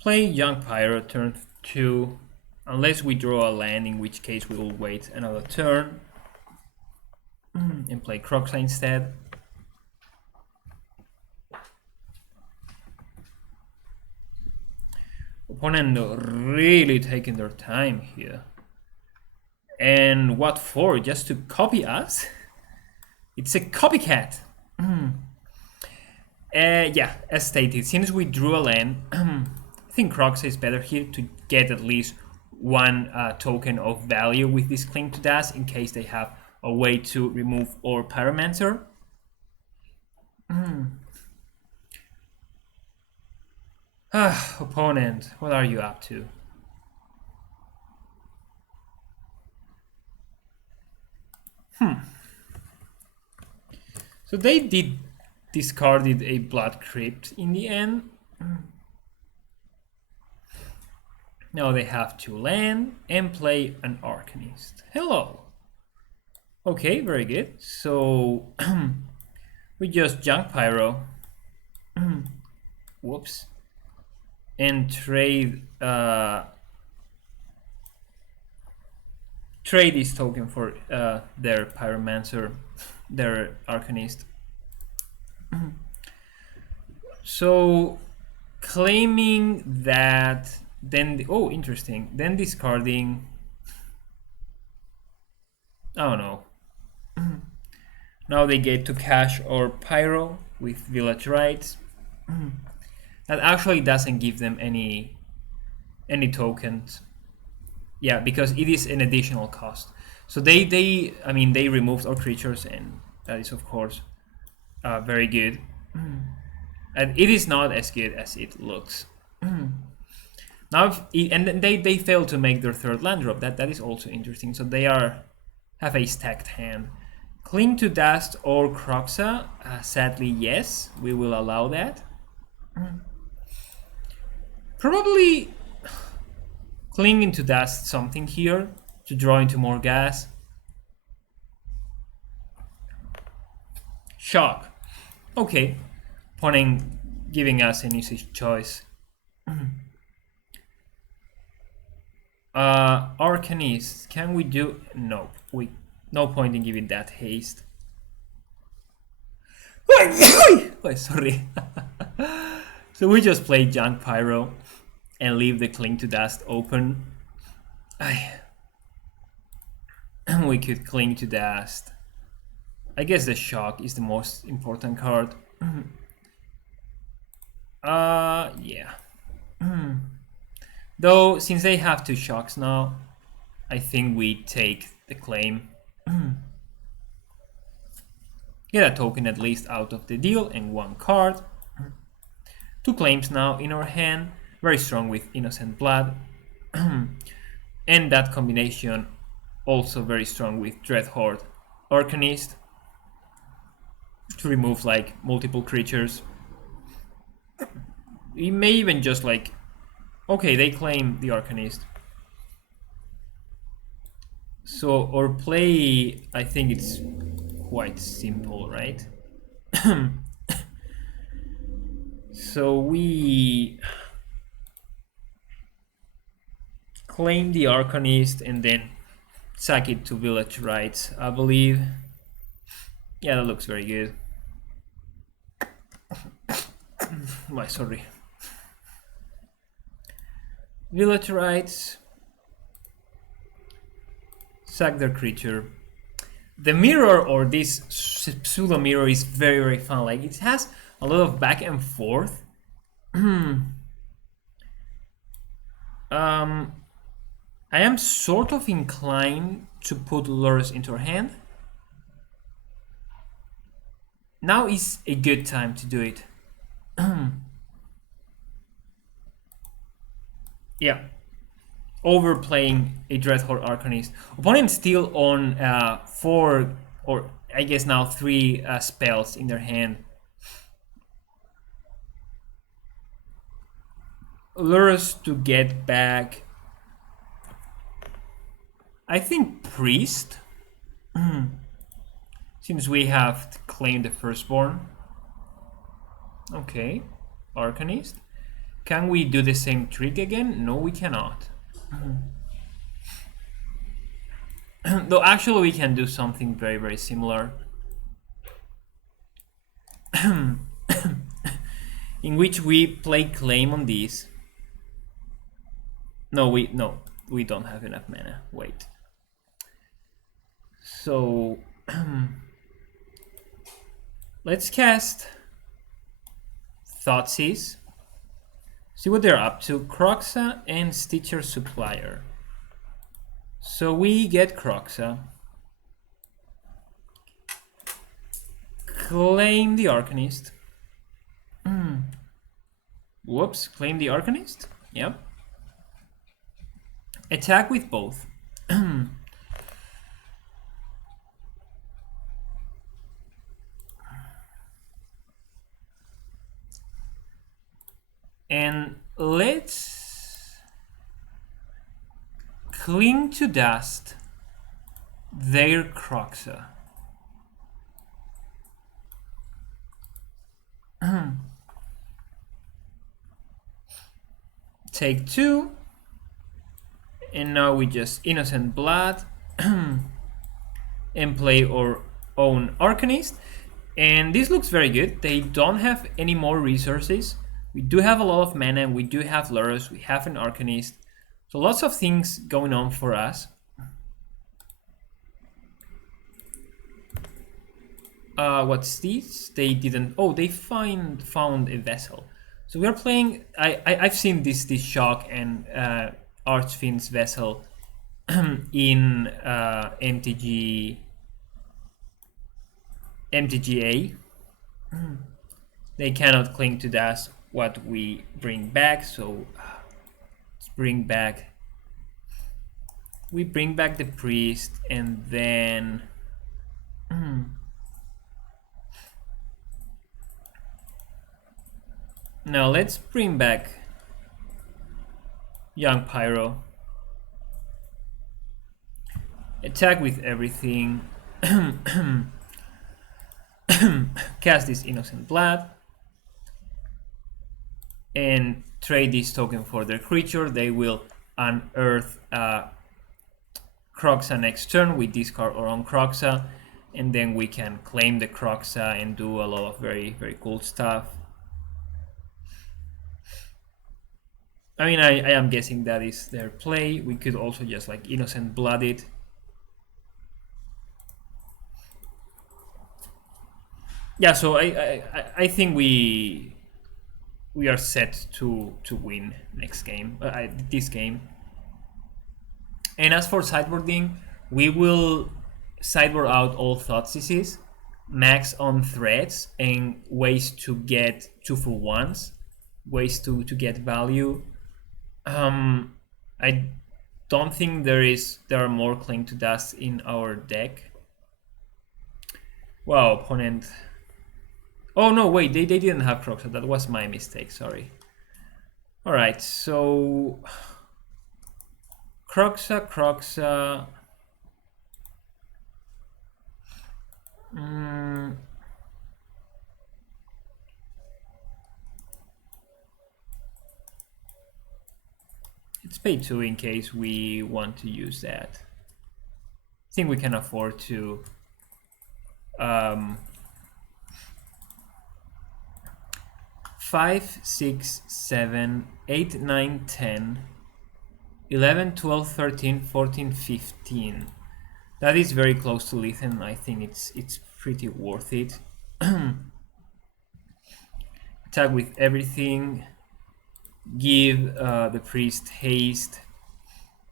Play Junk Pyro turn 2. Unless we draw a land, in which case we will wait another turn. And play Kroxa instead. Opponent really taking their time here. And what for? Just to copy us? It's a copycat. Yeah, as stated, since we drew a land, I think Kroxa is better here to get at least one token of value with this Cling to Dash in case they have a way to remove or Pyromancer. Opponent, what are you up to? So they discarded a Blood Crypt in the end. Now they have to land and play an Arcanist. Hello. Okay, very good. So we just Junk Pyro. Whoops. And trade this token for their Pyromancer, their Arcanist. So claiming that, then oh, interesting. Then discarding. Oh no. Now they get to cash or Pyro with Village Rites. That actually doesn't give them any tokens. Yeah, because it is an additional cost. So they removed all creatures, and that is of course very good. And it is not as good as it looks. Now, and they failed to make their third land drop. That is also interesting. So they have a stacked hand. Cling to Dust or Croxa? Sadly, yes, we will allow that. Probably Clinging to Dust something here to draw into more gas. Shock. Okay, opponent giving us an easy choice. Arcanist. Can we do? No, no point in giving that haste. Oh, sorry. So we just play Junk Pyro and leave the Cling to Dust open. We could Cling to Dust. I guess the Shock is the most important card. Yeah. Though, since they have 2 Shocks now, I think we take the claim. Get a token at least out of the deal and 1 card. 2 claims now in our hand, very strong with Innocent Blood. And that combination also very strong with Dreadhorde Arcanist to remove like multiple creatures. We may even just like, okay, they claim the Arcanist. So our play, I think it's quite simple, right? So we claim the Arcanist and then sack it to Village Rites, I believe. Yeah, that looks very good. My sorry. Village Rites. Sack their creature. The mirror, or this pseudo mirror, is very, very fun. Like, it has a lot of back and forth. I am sort of inclined to put Lurrus into her hand. Now is a good time to do it. Yeah. Overplaying a Dreadhorde Arcanist. Opponent still on 4, or I guess now 3 spells in their hand. Lures to get back, I think, Priest. Since we have to claim the Firstborn. Okay, Arcanist. Can we do the same trick again? No, we cannot. Though actually we can do something very, very similar. In which we play claim on these. No, we don't have enough mana. Wait. So let's cast Thoughtseize. See what they're up to. Croxa and Stitcher Supplier. So we get Croxa. Claim the Arcanist. Whoops, claim the Arcanist? Yep. Attack with both. And let's Cling to Dust their Croxa. Take 2. And now we just Innocent Blood and play our own Arcanist. And this looks very good. They don't have any more resources. We do have a lot of mana, we do have Lurrus, we have an Arcanist. So lots of things going on for us. What's this? They didn't... Oh, they found a vessel. So we're playing... I've seen this Shock and Archfiend's Vessel in MTGA. They cannot cling to that what we bring back, so let's bring back... We bring back the Priest, and then Now let's bring back Young Pyro. Attack with everything. Cast this Innocent Blood. And trade this token for their creature. They will unearth Kroxa next turn. We discard our own Kroxa. And then we can claim the Kroxa and do a lot of very, very cool stuff. I mean, I am guessing that is their play. We could also just like Innocent Blood it. Yeah, so I think we are set to win next game, this game. And as for sideboarding, we will sideboard out all Thoughtseize, max on threats, and ways to get 2-for-1s, ways to get value. I don't think there are more Cling to Dust in our deck. Wow, opponent. Oh no, wait, they didn't have Kroxa. That was my mistake, sorry. Alright, so Kroxa. Let's pay 2 in case we want to use that. I think we can afford to 5, 6, 7, 8, 9, 10, 11, 12, 13, 14, 15. That is very close to lethal. I think it's pretty worth it. Attack with everything. Give the priest haste.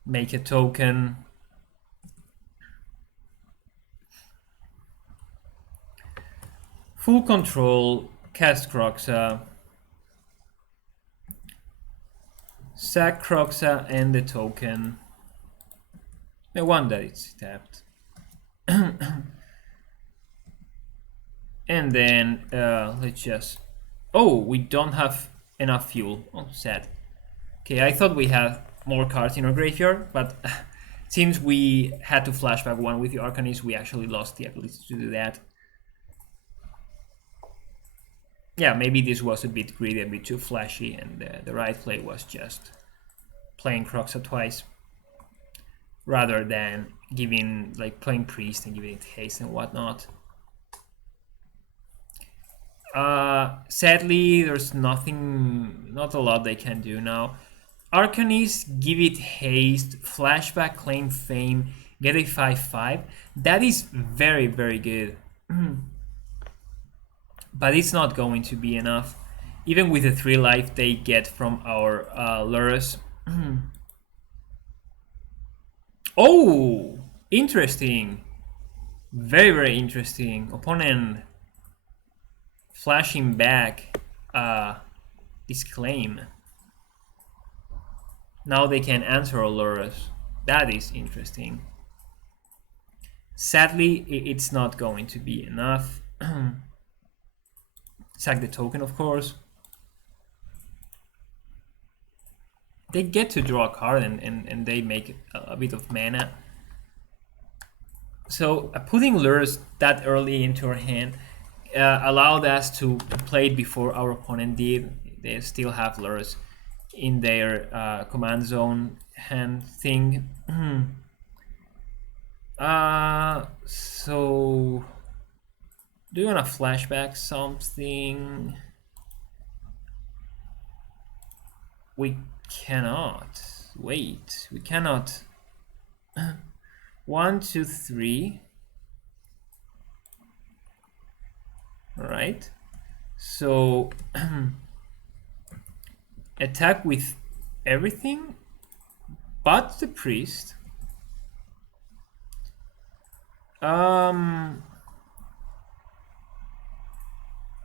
Make a token. Full control. Cast Kroxa. Sack Kroxa and the token. The one that it's tapped. And then let's just... Oh, we don't have enough fuel. Oh, sad. Okay, I thought we had more cards in our graveyard, but since we had to flashback one with the Arcanist, we actually lost the ability to do that. Yeah, maybe this was a bit greedy, a bit too flashy, and the right play was just playing Kroxa twice, rather than giving, like, playing Priest and giving it haste and whatnot. Sadly, there's not a lot they can do now. Arcanist, give it haste, flashback, claim fame, get a 5/5. That is very, very good. But it's not going to be enough, even with the 3 life they get from our Lurrus. Oh, interesting. Very, very interesting. Opponent flashing back this claim. Now they can answer Lurrus. That is interesting. Sadly, it's not going to be enough. Sack the token, of course. They get to draw a card and they make a bit of mana. So putting Lurrus that early into our hand allowed us to play it before our opponent did. They still have Lurrus in their command zone hand thing. So do you want to flashback something? We cannot. Wait, we cannot. 1, 2, 3. All right. So attack with everything but the priest.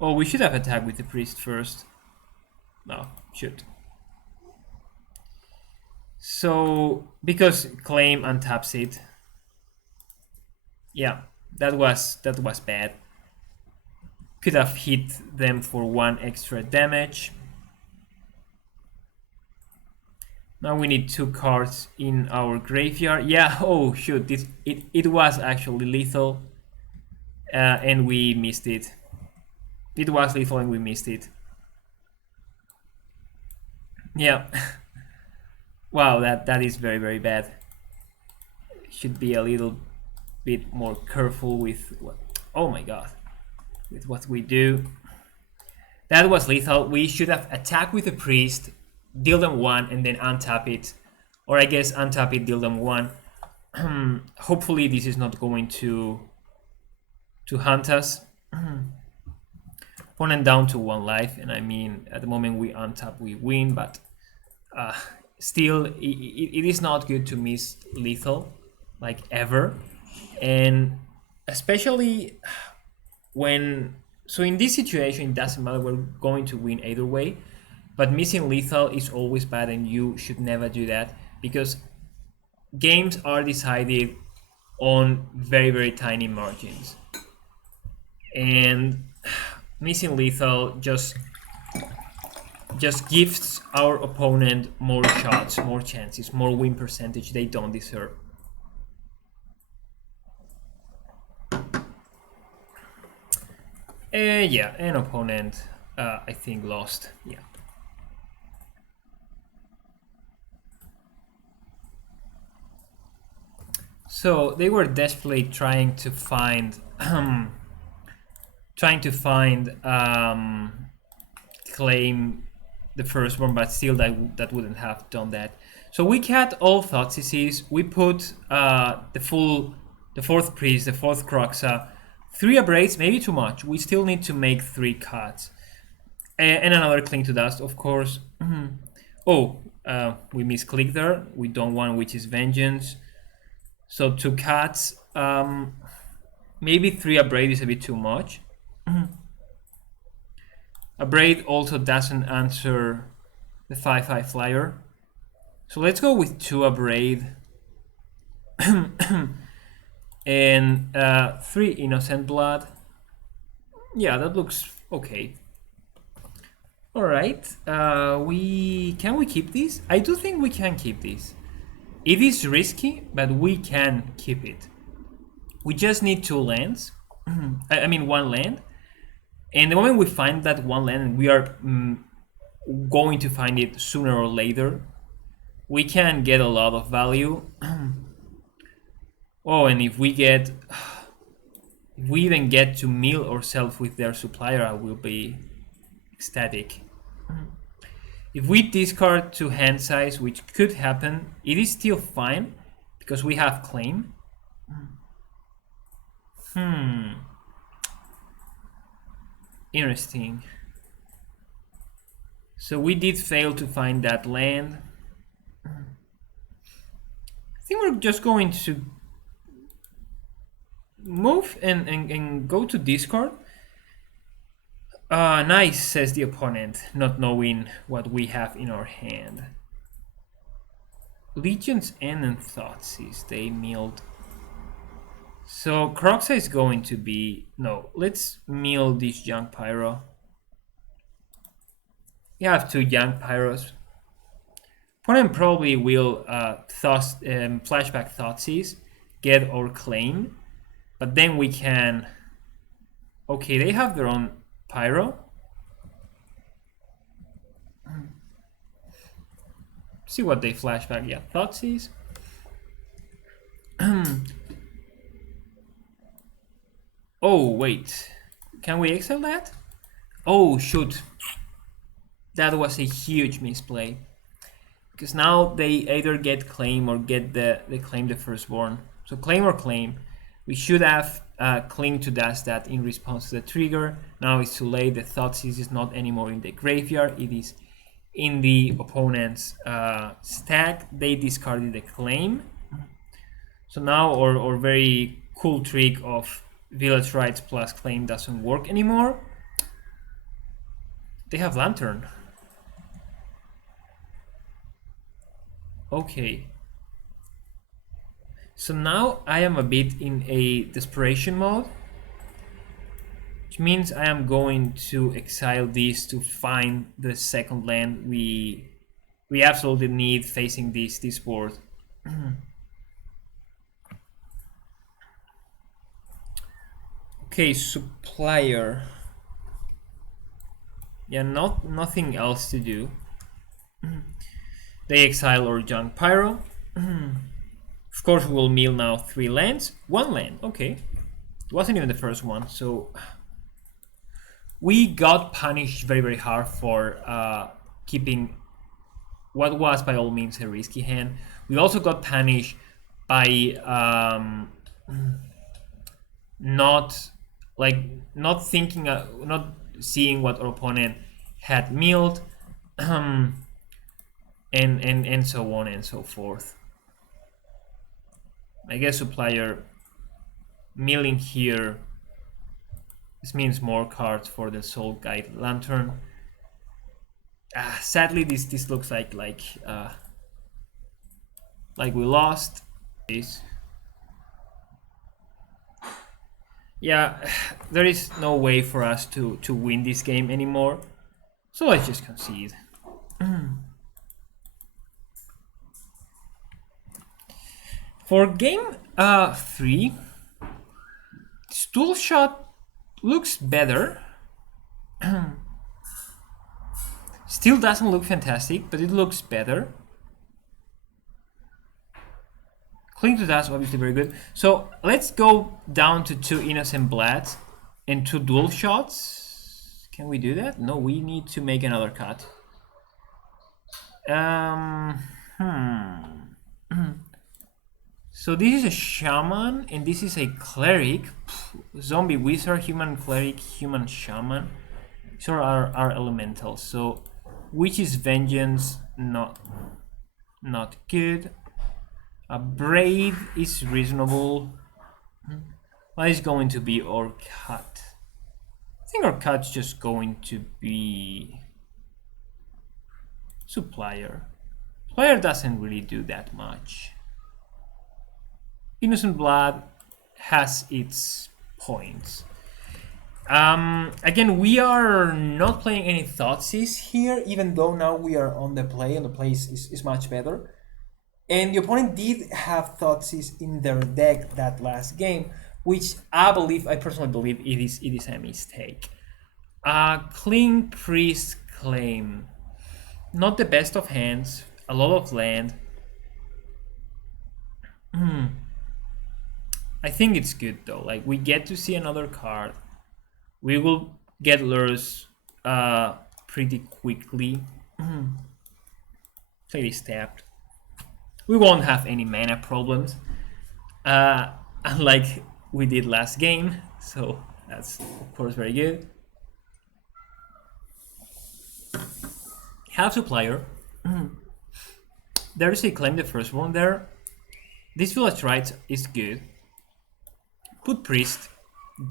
Oh, we should have attacked with the priest first. No, should. So, because claim untaps it. Yeah, that was bad. Could have hit them for 1 extra damage. Now we need 2 cards in our graveyard. Yeah, oh shoot, it was actually lethal, and we missed it. It was lethal and we missed it. Yeah. Wow, that is very, very bad. Should be a little bit more careful with what, oh my god, with what we do. That was lethal. We should have attacked with the priest, deal them 1, and then untap it. Or I guess untap it, deal them 1. Hopefully this is not going to hunt us. Opponent down to 1 life, and I mean, at the moment we untap, we win, but still, it is not good to miss lethal, like ever. And especially when, so in this situation, it doesn't matter, we're going to win either way, but missing lethal is always bad, and you should never do that, because games are decided on very, very tiny margins. And missing lethal just gives our opponent more shots, more chances, more win percentage they don't deserve. Yeah, an opponent, I think, lost. Yeah. So they were desperately trying to find, claim the firstborn, but still that wouldn't have done that. So we cut all Thoughtseize. We put the 4th priest, the 4th Croxa, 3 abrades, maybe too much. We still need to make 3 cuts. And another Cling to Dust, of course. Oh, we misclicked there. We don't want Witch's Vengeance. So 2 cuts. Maybe 3 abrade is a bit too much. Abrade also doesn't answer the 5/5 flyer. So let's go with 2 abrade. And 3 Innocent Blood. Yeah, that looks okay. Alright, can we keep this? I do think we can keep this. It is risky, but we can keep it. We just need 2 lands. I mean 1 land. And the moment we find that 1 land, and we are going to find it sooner or later, we can get a lot of value. Oh, and if we even get to mill ourselves with their supplier, I will be ecstatic. If we discard to hand size, which could happen, it is still fine because we have claim. Interesting. So we did fail to find that land. I think we're just going to move and go to discard. Nice, says the opponent, not knowing what we have in our hand. Legion's End and Thoughtseize, they milled. So Croxa is going to be, no, let's mill this Young Pyro. You have 2 Young Pyros. Opponent probably will flashback Thoughtseize, get our claim, but then we can, okay, they have their own Pyro. See what they flashback. Yeah, Thoughtseize. Oh, wait. Can we exile that? Oh, shoot. That was a huge misplay. Because now they either get claim or get the claim the firstborn. So claim or claim. We should have Cling to Dust that in response to the trigger. Now it's too late. The Thoughtseize is not anymore in the graveyard. It is in the opponent's stack. They discarded the claim. So now our very cool trick of Village Rights plus claim doesn't work anymore. They have Lantern. Okay. So now I am a bit in a desperation mode, which means I am going to exile these to find the second land we We absolutely need facing this board. Okay, supplier. Yeah, nothing else to do. They exile or junk pyro. Of course, we will mill now 3 lands. 1 land, okay. It wasn't even the first one, so we got punished very, very hard for keeping what was by all means a risky hand. We also got punished by not thinking, not seeing what our opponent had milled, and so on and so forth. I guess supplier milling here. This means more cards for the Soul Guide Lantern. Sadly, this looks like we lost this. Yeah, there is no way for us to win this game anymore. So let's just concede. For game 3, Stool Shot looks better. Still doesn't look fantastic, but it looks better. Cling to Dust, obviously very good. So let's go down to 2 Innocent Bloods and 2 Dual Shots. Can we do that? No, we need to make another cut. So this is a Shaman and this is a Cleric. Zombie Wizard, Human Cleric, Human Shaman. These are our elementals. So which is Vengeance? Not good. Brave is reasonable. What is going to be our cut? I think our cut's just going to be Supplier. Supplier doesn't really do that much. Innocent Blood has its points. Again, we are not playing any Thoughtseize here, even though now we are on the play, and the play is much better. And the opponent did have Thoughtseize in their deck that last game, which I personally believe it is a mistake. Cling Priest Claim. Not the best of hands, a lot of land. I think it's good though. Like, we get to see another card. We will get lures pretty quickly. Play this tapped. We won't have any mana problems, unlike we did last game. So that's of course very good. Have Supplier. There is a Claim the First one there. This Village Rites is good. Put Priest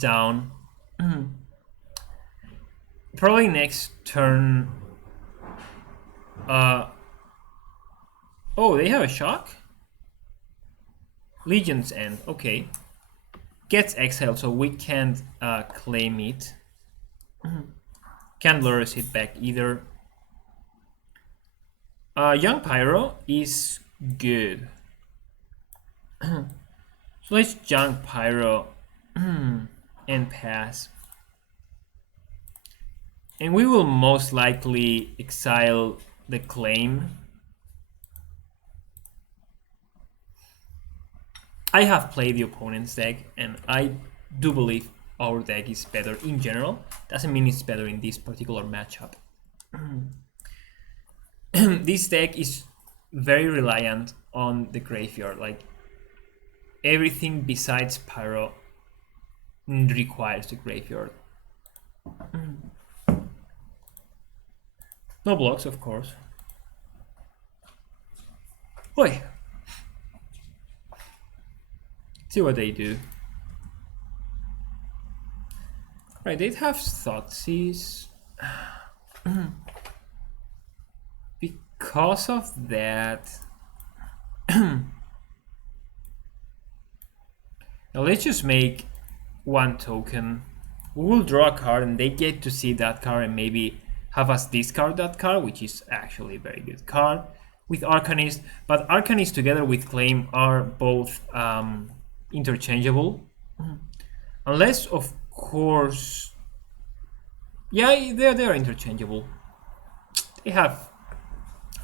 down. Probably next turn. Oh, they have a shock? Legion's End, okay. Gets exiled, so we can't claim it. Can't lures it back either. Young Pyro is good. So let's junk Pyro and pass. And we will most likely exile the claim. I have played the opponent's deck, and I do believe our deck is better in general. Doesn't mean it's better in this particular matchup. This deck is very reliant on the graveyard. Like, everything besides Pyro requires the graveyard. No blocks, of course. Oi! See what they do. Right, they have Thoughtseize. Because of that. Now let's just make one token. We will draw a card and they get to see that card and maybe have us discard that card, which is actually a very good card with Arcanist. But Arcanist together with Claim are both interchangeable. Unless, of course... Yeah, they're interchangeable. They have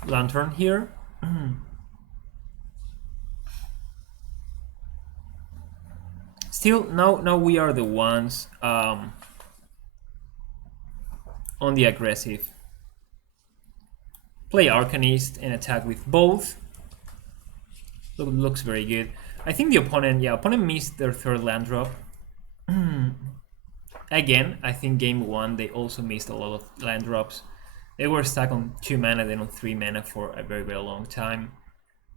Lantern here. Still, now we are the ones on the aggressive. Play Arcanist and attack with both. Looks very good. I think the opponent missed their third land drop. Again, I think game 1 they also missed a lot of land drops. They were stuck on 2 mana, then on 3 mana for a very long time.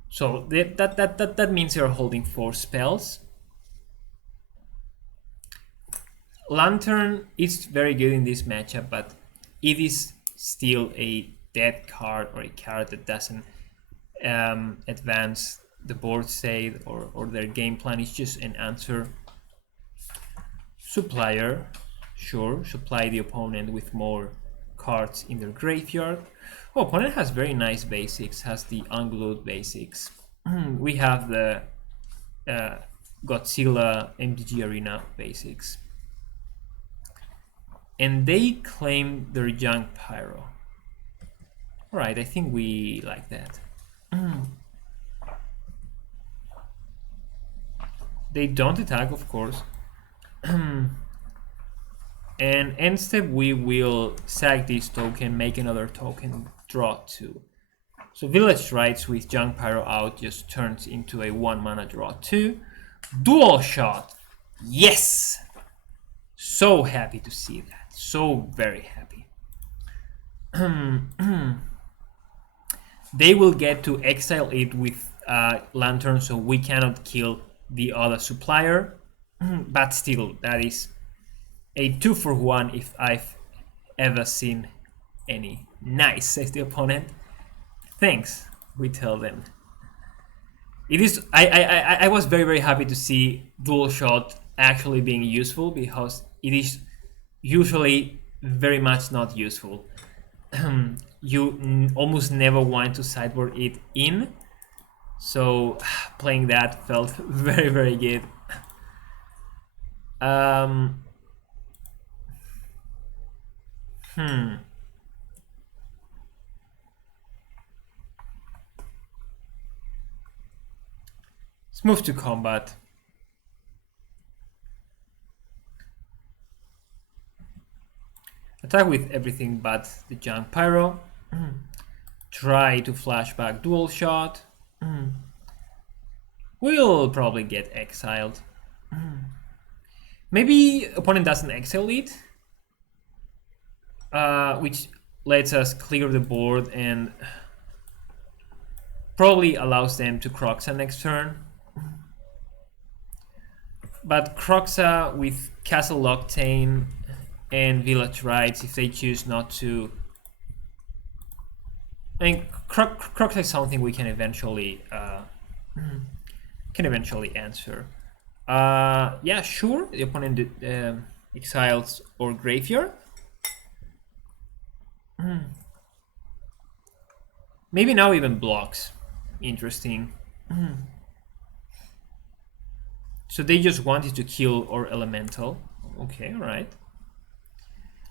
So that means they're holding 4 spells. Lantern is very good in this matchup, but it is still a dead card, or a card that doesn't advance the board state or their game plan. Is just an answer. Supplier, sure, supply the opponent with more cards in their graveyard. Oh, opponent has very nice basics, has the unglued basics. We have the Godzilla MTG Arena basics. And they claim their Junk Pyro. Alright, I think we like that. They don't attack, of course. And end step, we will sack this token, make another token, draw 2. So Village Rites with Junk Pyro out just turns into a 1 mana draw 2. Dual shot! Yes! So happy to see that. So very happy. They will get to exile it with Lantern, so we cannot kill the other supplier. But still, that is a 2-for-1 if I've ever seen any. Nice, says the opponent. Thanks, we tell them. It is. I was very happy to see dual shot actually being useful, because it is usually very much not useful. You almost never want to sideboard it in, so playing that felt very good. Let's move to combat. Attack with everything but the Junk Pyro. Try to flashback dual shot. We'll probably get exiled. Maybe opponent doesn't exile it, which lets us clear the board and probably allows them to Croxa next turn. But Croxa with Castle Octane and Village Rites, if they choose not to... I mean, Croxa is something we can eventually answer. Yeah, sure. The opponent exiles or graveyard. Maybe now even blocks. Interesting. So they just wanted to kill or elemental. Okay, alright.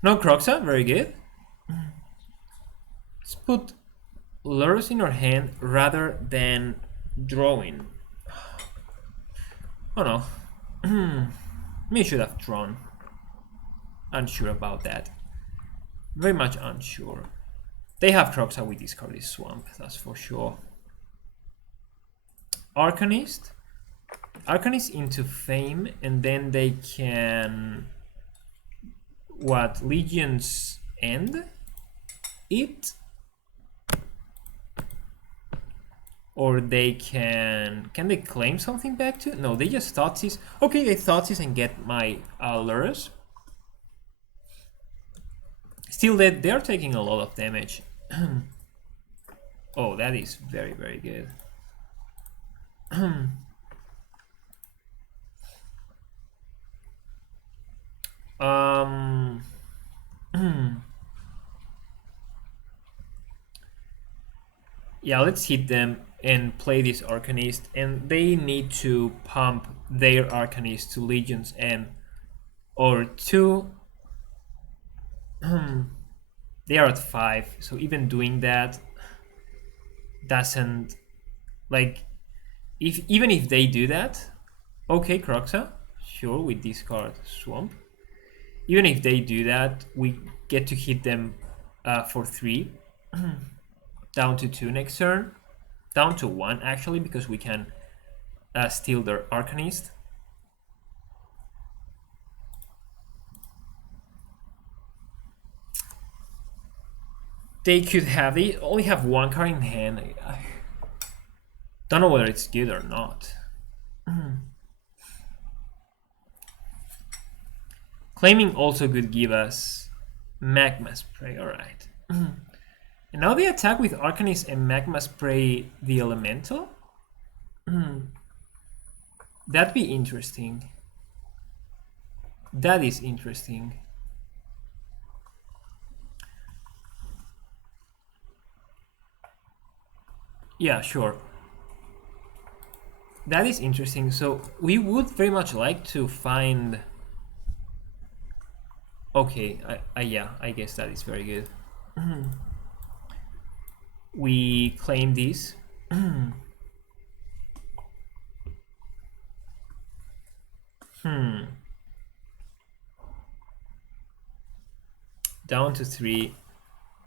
No Croxa, very good. Let's put lures in our hand rather than drawing. Oh no. Me should have drawn. Unsure about that. Very much unsure. They have Croxa, we discard this swamp, that's for sure. Arcanist. Arcanist into Fame, and then they can... What? Legion's End? It? Or they can they claim something back to? No, they just Thoughtseize. Okay, they Thoughtseize and get my lures. Still, they're taking a lot of damage. Oh, that is very good. Yeah, let's hit them and play this Arcanist, and they need to pump their Arcanist to Legion's End or 2. They are at 5, so even doing that doesn't, like, even if they do that, okay, Croxa, sure, we discard Swamp. Even if they do that, we get to hit them for 3, down to 2 next turn, down to 1 actually, because we can steal their Arcanist. They could have, they only have 1 card in hand. I don't know whether it's good or not. Claiming also could give us Magma Spray, alright. And now they attack with Arcanist and Magma Spray the Elemental? That'd be interesting. That is interesting. Yeah, sure. That is interesting. So we would very much like to find... Okay, yeah, I guess that is very good. We claim this. Down to 3,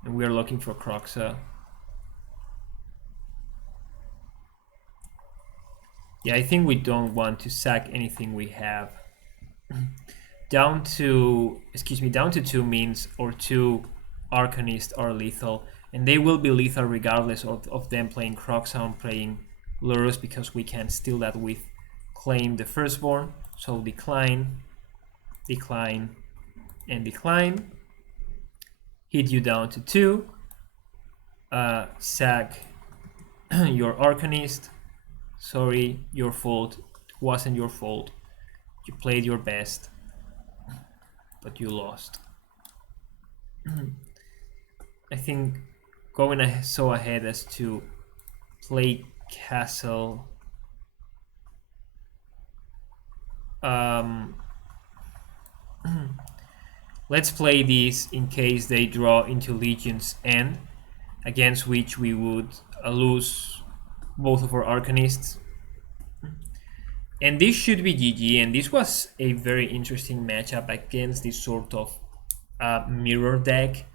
and we are looking for Croxa. Yeah, I think we don't want to sack anything we have. Down to 2 means or 2 Arcanists are lethal, and they will be lethal regardless of them playing Croxa or playing Lurus, because we can steal that with Claim the Firstborn. So decline, decline, and decline. Hit you down to 2. Sack your Arcanist. Sorry, your fault. It wasn't your fault. You played your best, but you lost. I think going so ahead as to play Castle. Let's play these in case they draw into Legion's End, against which we would lose both of our Arcanists. And this should be GG, and this was a very interesting matchup against this sort of mirror deck.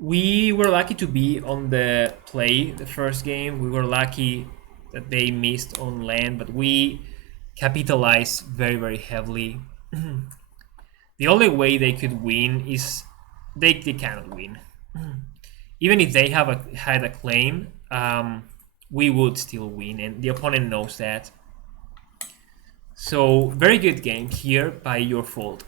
We were lucky to be on the play the first game. We were lucky that they missed on land, but we capitalized very, very heavily. The only way they could win is they cannot win. Even if they had a claim, we would still win, and the opponent knows that. So very good game here by your fault.